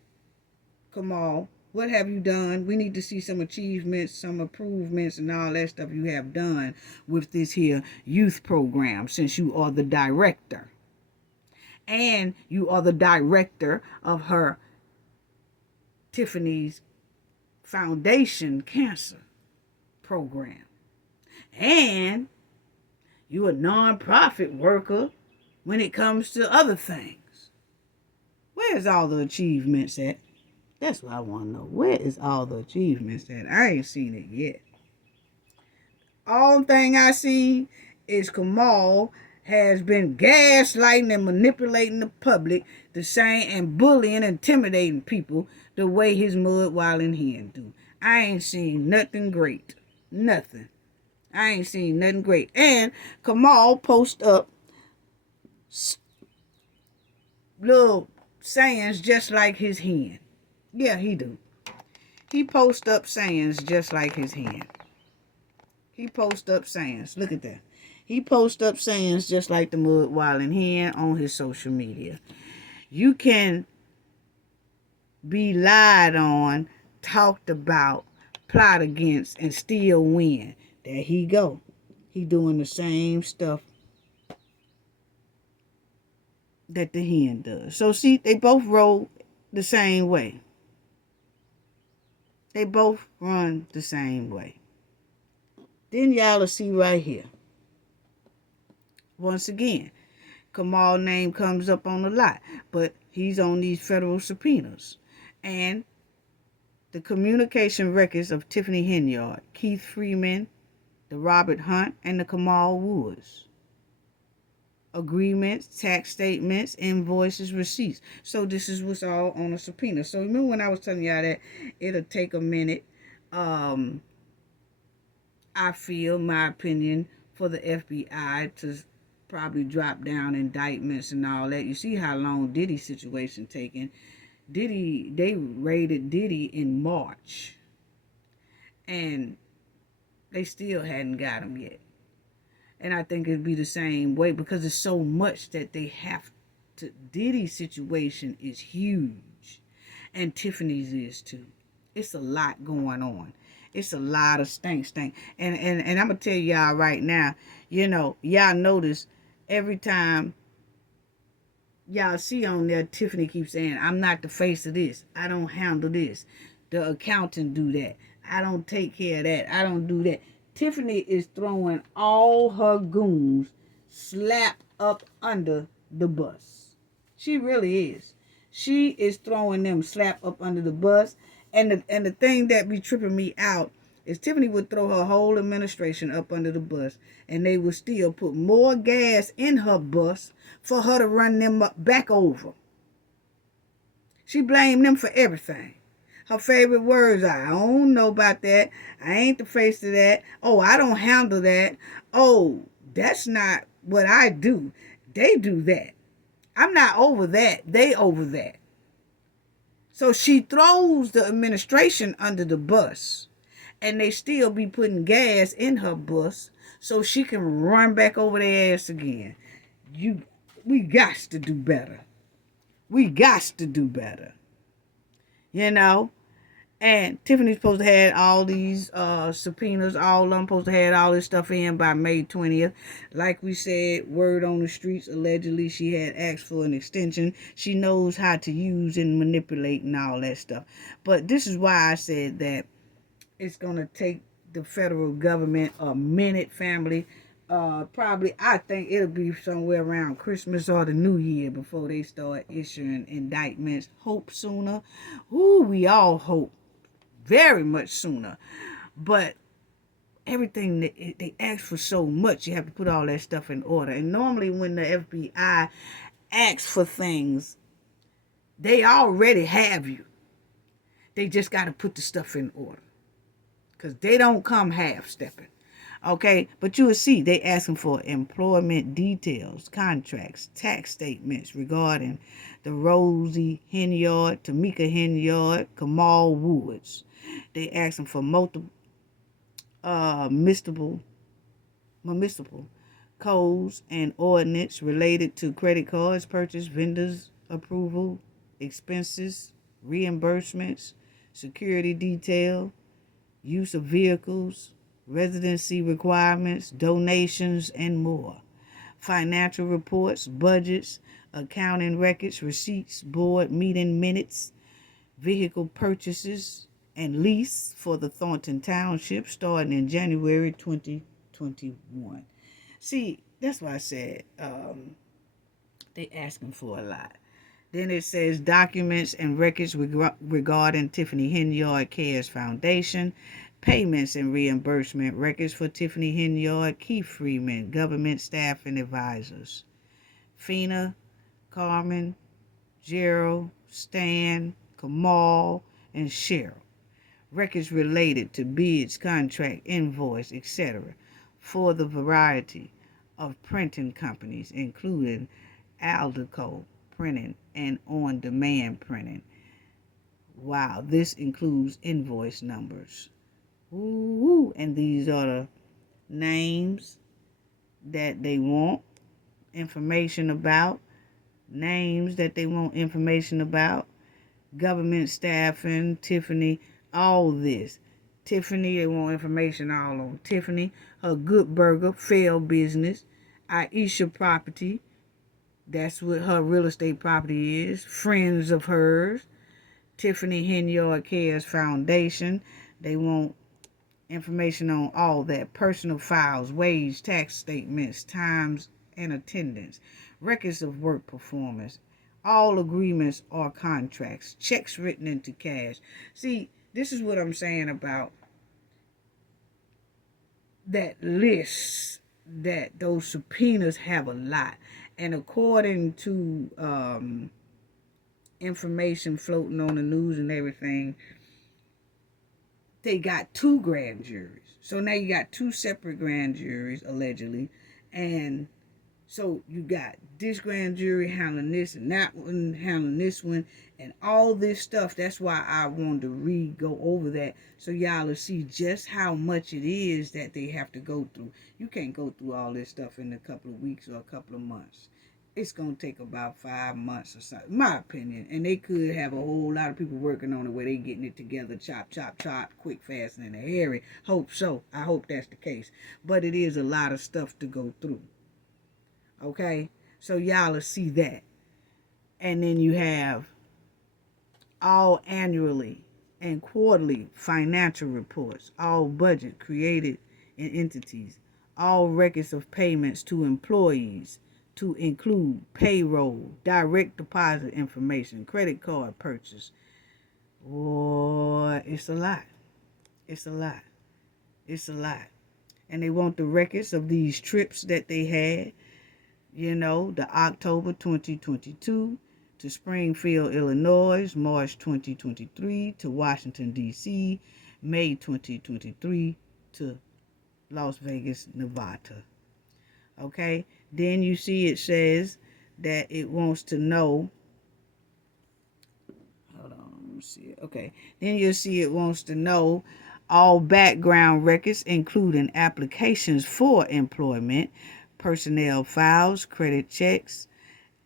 Kamal? What have you done? We need to see some achievements, some improvements, and all that stuff you have done with this here youth program, since you are the director. And you are the director of her Tiffany's Foundation Cancer Program. And you're a nonprofit worker when it comes to other things. Where's all the achievements at? That's what I want to know. Where is all the achievements at? I ain't seen it yet. All thing I see is Kamal has been gaslighting and manipulating the public the same, and bullying and intimidating people the way his mud wilding hen do. I ain't seen nothing great. Nothing. I ain't seen nothing great. And Kamal post up little sayings just like his hen. Yeah, he do. He post up sayings just like his hen. He post up sayings. Look at that. He posts up sayings just like the mud wilding hen on his social media. You can be lied on, talked about, plot against, and still win. There he go. He doing the same stuff that the hen does. So see, they both roll the same way. They both run the same way. Then y'all will see right here. Once again, Kamal's name comes up on a lot, but he's on these federal subpoenas. And the communication records of Tiffany Henyard, Keith Freeman, the Robert Hunt, and the Kamal Woods. Agreements, tax statements, invoices, receipts. So this is what's all on a subpoena. So remember when I was telling y'all that it'll take a minute, I feel, my opinion, for the FBI to probably drop down indictments and all that. You see how long Diddy's situation taking. They raided Diddy in March. And they still hadn't got him yet. And I think it'd be the same way because there's so much that they have to. Diddy's situation is huge. And Tiffany's is too. It's a lot going on. It's a lot of stank. And I'm going to tell y'all right now, y'all notice every time y'all see on there, Tiffany keeps saying, I'm not the face of this. I don't handle this. The accountant do that. I don't take care of that. I don't do that. Tiffany is throwing all her goons slap up under the bus. She really is. She is throwing them slap up under the bus. And the thing that be tripping me out is Tiffany would throw her whole administration up under the bus, and they would still put more gas in her bus for her to run them back over. She blamed them for everything. Her favorite words are, I don't know about that. I ain't the face of that. Oh, I don't handle that. Oh, that's not what I do. They do that. I'm not over that. They over that. So she throws the administration under the bus, and they still be putting gas in her bus so she can run back over their ass again. We got to do better. We got to do better. And Tiffany's supposed to have all these subpoenas, all of them supposed to have all this stuff in by May 20th. Like we said, word on the streets, allegedly she had asked for an extension. She knows how to use and manipulate and all that stuff. But this is why I said that it's going to take the federal government a minute, family. Probably, I think it'll be somewhere around Christmas or the New Year before they start issuing indictments. Hope sooner. Ooh, we all hope. Very much sooner. But everything, they ask for so much, you have to put all that stuff in order. And normally when the FBI asks for things, they already have you. They just got to put the stuff in order. Because they don't come half-stepping. Okay, but you will see they asking for employment details, contracts, tax statements regarding the Rosie Henyard, Tamika Henyard, Kamal Woods. They asking for multiple municipal codes and ordinance related to credit cards, purchase, vendors approval, expenses, reimbursements, security detail, use of vehicles, residency requirements, donations, and more. Financial reports, budgets, accounting records, receipts, board meeting minutes, vehicle purchases, and lease for the Thornton Township starting in January 2021. See, that's why I said they asking for a lot. Then it says documents and records regarding Tiffany Henyard Cares Foundation, payments and reimbursement records for Tiffany Henyard, Keith Freeman, government staff and advisors, Fina, Carmen, Gerald, Stan, Kamal, and Cheryl. Records related to bids, contract, invoice, etc. for the variety of printing companies, including Aldeco printing and on-demand printing. Wow, this includes invoice numbers. Ooh, and these are the names, that they want information about, names that they want information about, government staffing, Tiffany, all this. Tiffany, they want information all on Tiffany, her Good Burger, failed business, Aisha property, that's what her real estate property is, friends of hers, Tiffany Henyard Cares Foundation, they want information on all that, personal files, wage, tax statements, times and attendance, records of work performance, all agreements or contracts, checks written into cash. See, this is what I'm saying about that list, that those subpoenas have a lot. And according to information floating on the news and everything, they got 2 grand juries. So now you got 2 separate grand juries, allegedly. And so you got this grand jury handling this and that one handling this one and all this stuff. That's why I wanted to go over that so y'all will see just how much it is that they have to go through. You can't go through all this stuff in a couple of weeks or a couple of months. It's going to take about 5 months or something, in my opinion. And they could have a whole lot of people working on it where they getting it together, chop, chop, chop, quick, fast, and in a hurry. Hope so. I hope that's the case. But it is a lot of stuff to go through. Okay? So y'all will see that. And then you have all annually and quarterly financial reports, all budget created in entities, all records of payments to employees, to include payroll, direct deposit information, credit card purchase. Boy, it's a lot. It's a lot. It's a lot. And they want the records of these trips that they had. You know, the October 2022 to Springfield, Illinois, March 2023 to Washington, D.C., May 2023 to Las Vegas, Nevada. Okay? Then you see it says that it wants to know. Hold on, let me see it. Okay. Then you'll see it wants to know all background records, including applications for employment, personnel files, credit checks,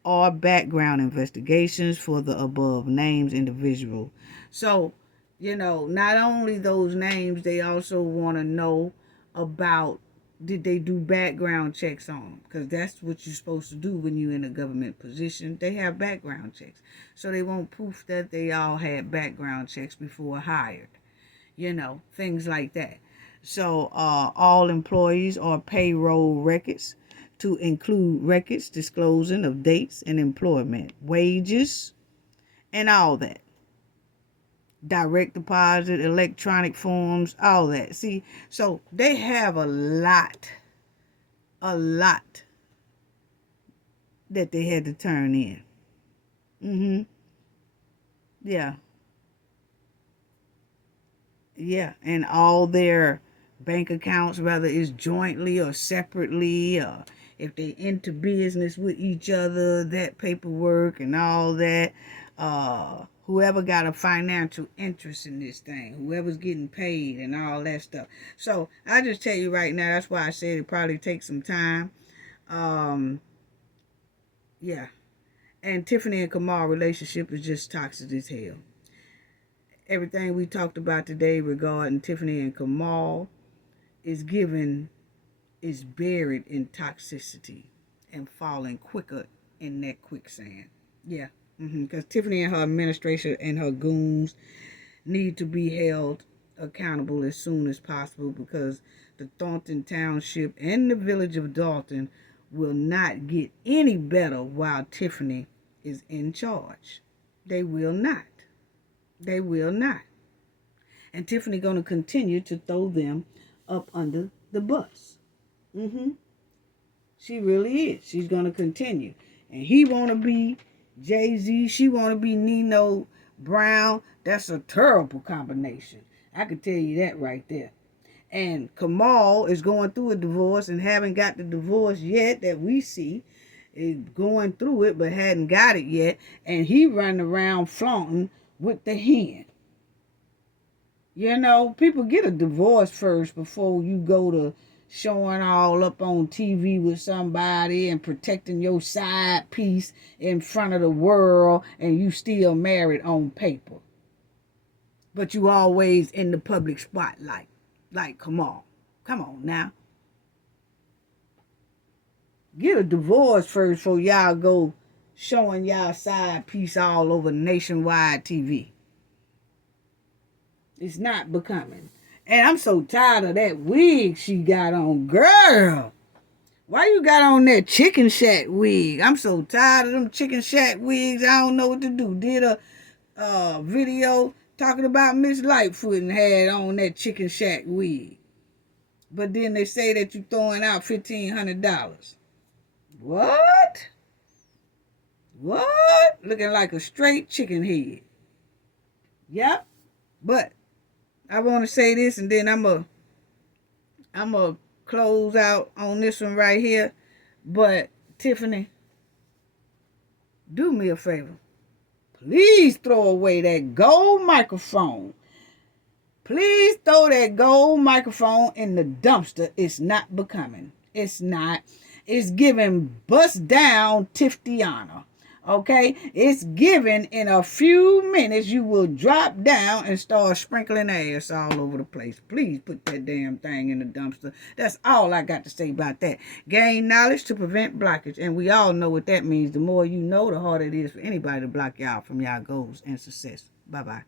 or background investigations for the above names individual. So, you know, not only those names, they also want to know about, did they do background checks on them? Because that's what you're supposed to do when you're in a government position. They have background checks. So they want proof that they all had background checks before hired. You know, things like that. So all employees or payroll records, to include records disclosing of dates and employment, wages, and all that. Direct deposit, electronic forms, all that. See, so they have a lot that they had to turn in. Yeah. Yeah, and all their bank accounts, whether it's jointly or separately, or if they into business with each other, that paperwork and all that. Whoever got a financial interest in this thing, whoever's getting paid and all that stuff. So I just tell you right now, that's why I said it probably takes some time. Yeah. And Tiffany and Kamal relationship is just toxic as hell. Everything we talked about today regarding Tiffany and Kamal is buried in toxicity and falling quicker in that quicksand. Yeah. Because Tiffany and her administration and her goons need to be held accountable as soon as possible, because the Thornton Township and the village of Dolton will not get any better while Tiffany is in charge. They will not. They will not. And Tiffany going to continue to throw them up under the bus. She really is. She's going to continue. And he want to be Jay-Z. She want to be Nino Brown. That's a terrible combination. I can tell you that right there. And Kamal is going through a divorce and haven't got the divorce yet that we see. Is going through it but hadn't got it yet. And he running around flaunting with the hen. You know, people get a divorce first before you go to showing all up on TV with somebody and protecting your side piece in front of the world, and you still married on paper. But you always in the public spotlight. Like, come on now. Get a divorce first before y'all go showing y'all side piece all over nationwide TV. It's not becoming. And I'm so tired of that wig she got on. Girl, why you got on that chicken shack wig? I'm so tired of them chicken shack wigs. I don't know what to do. Did a video talking about Miss Lightfoot and had on that chicken shack wig. But then they say that you throwing out $1,500. What? What? Looking like a straight chicken head. Yep. But I want to say this, and then I'm a close out on this one right here. But Tiffany, do me a favor. Please throw away that gold microphone. Please throw that gold microphone in the dumpster. It's not becoming. It's not. It's giving bust down Tiffany. Okay? It's giving in a few minutes you will drop down and start sprinkling ass all over the place. Please put that damn thing in the dumpster. That's all I got to say about that. Gain knowledge to prevent blockage. And we all know what that means. The more you know, the harder it is for anybody to block y'all from y'all goals and success. Bye-bye.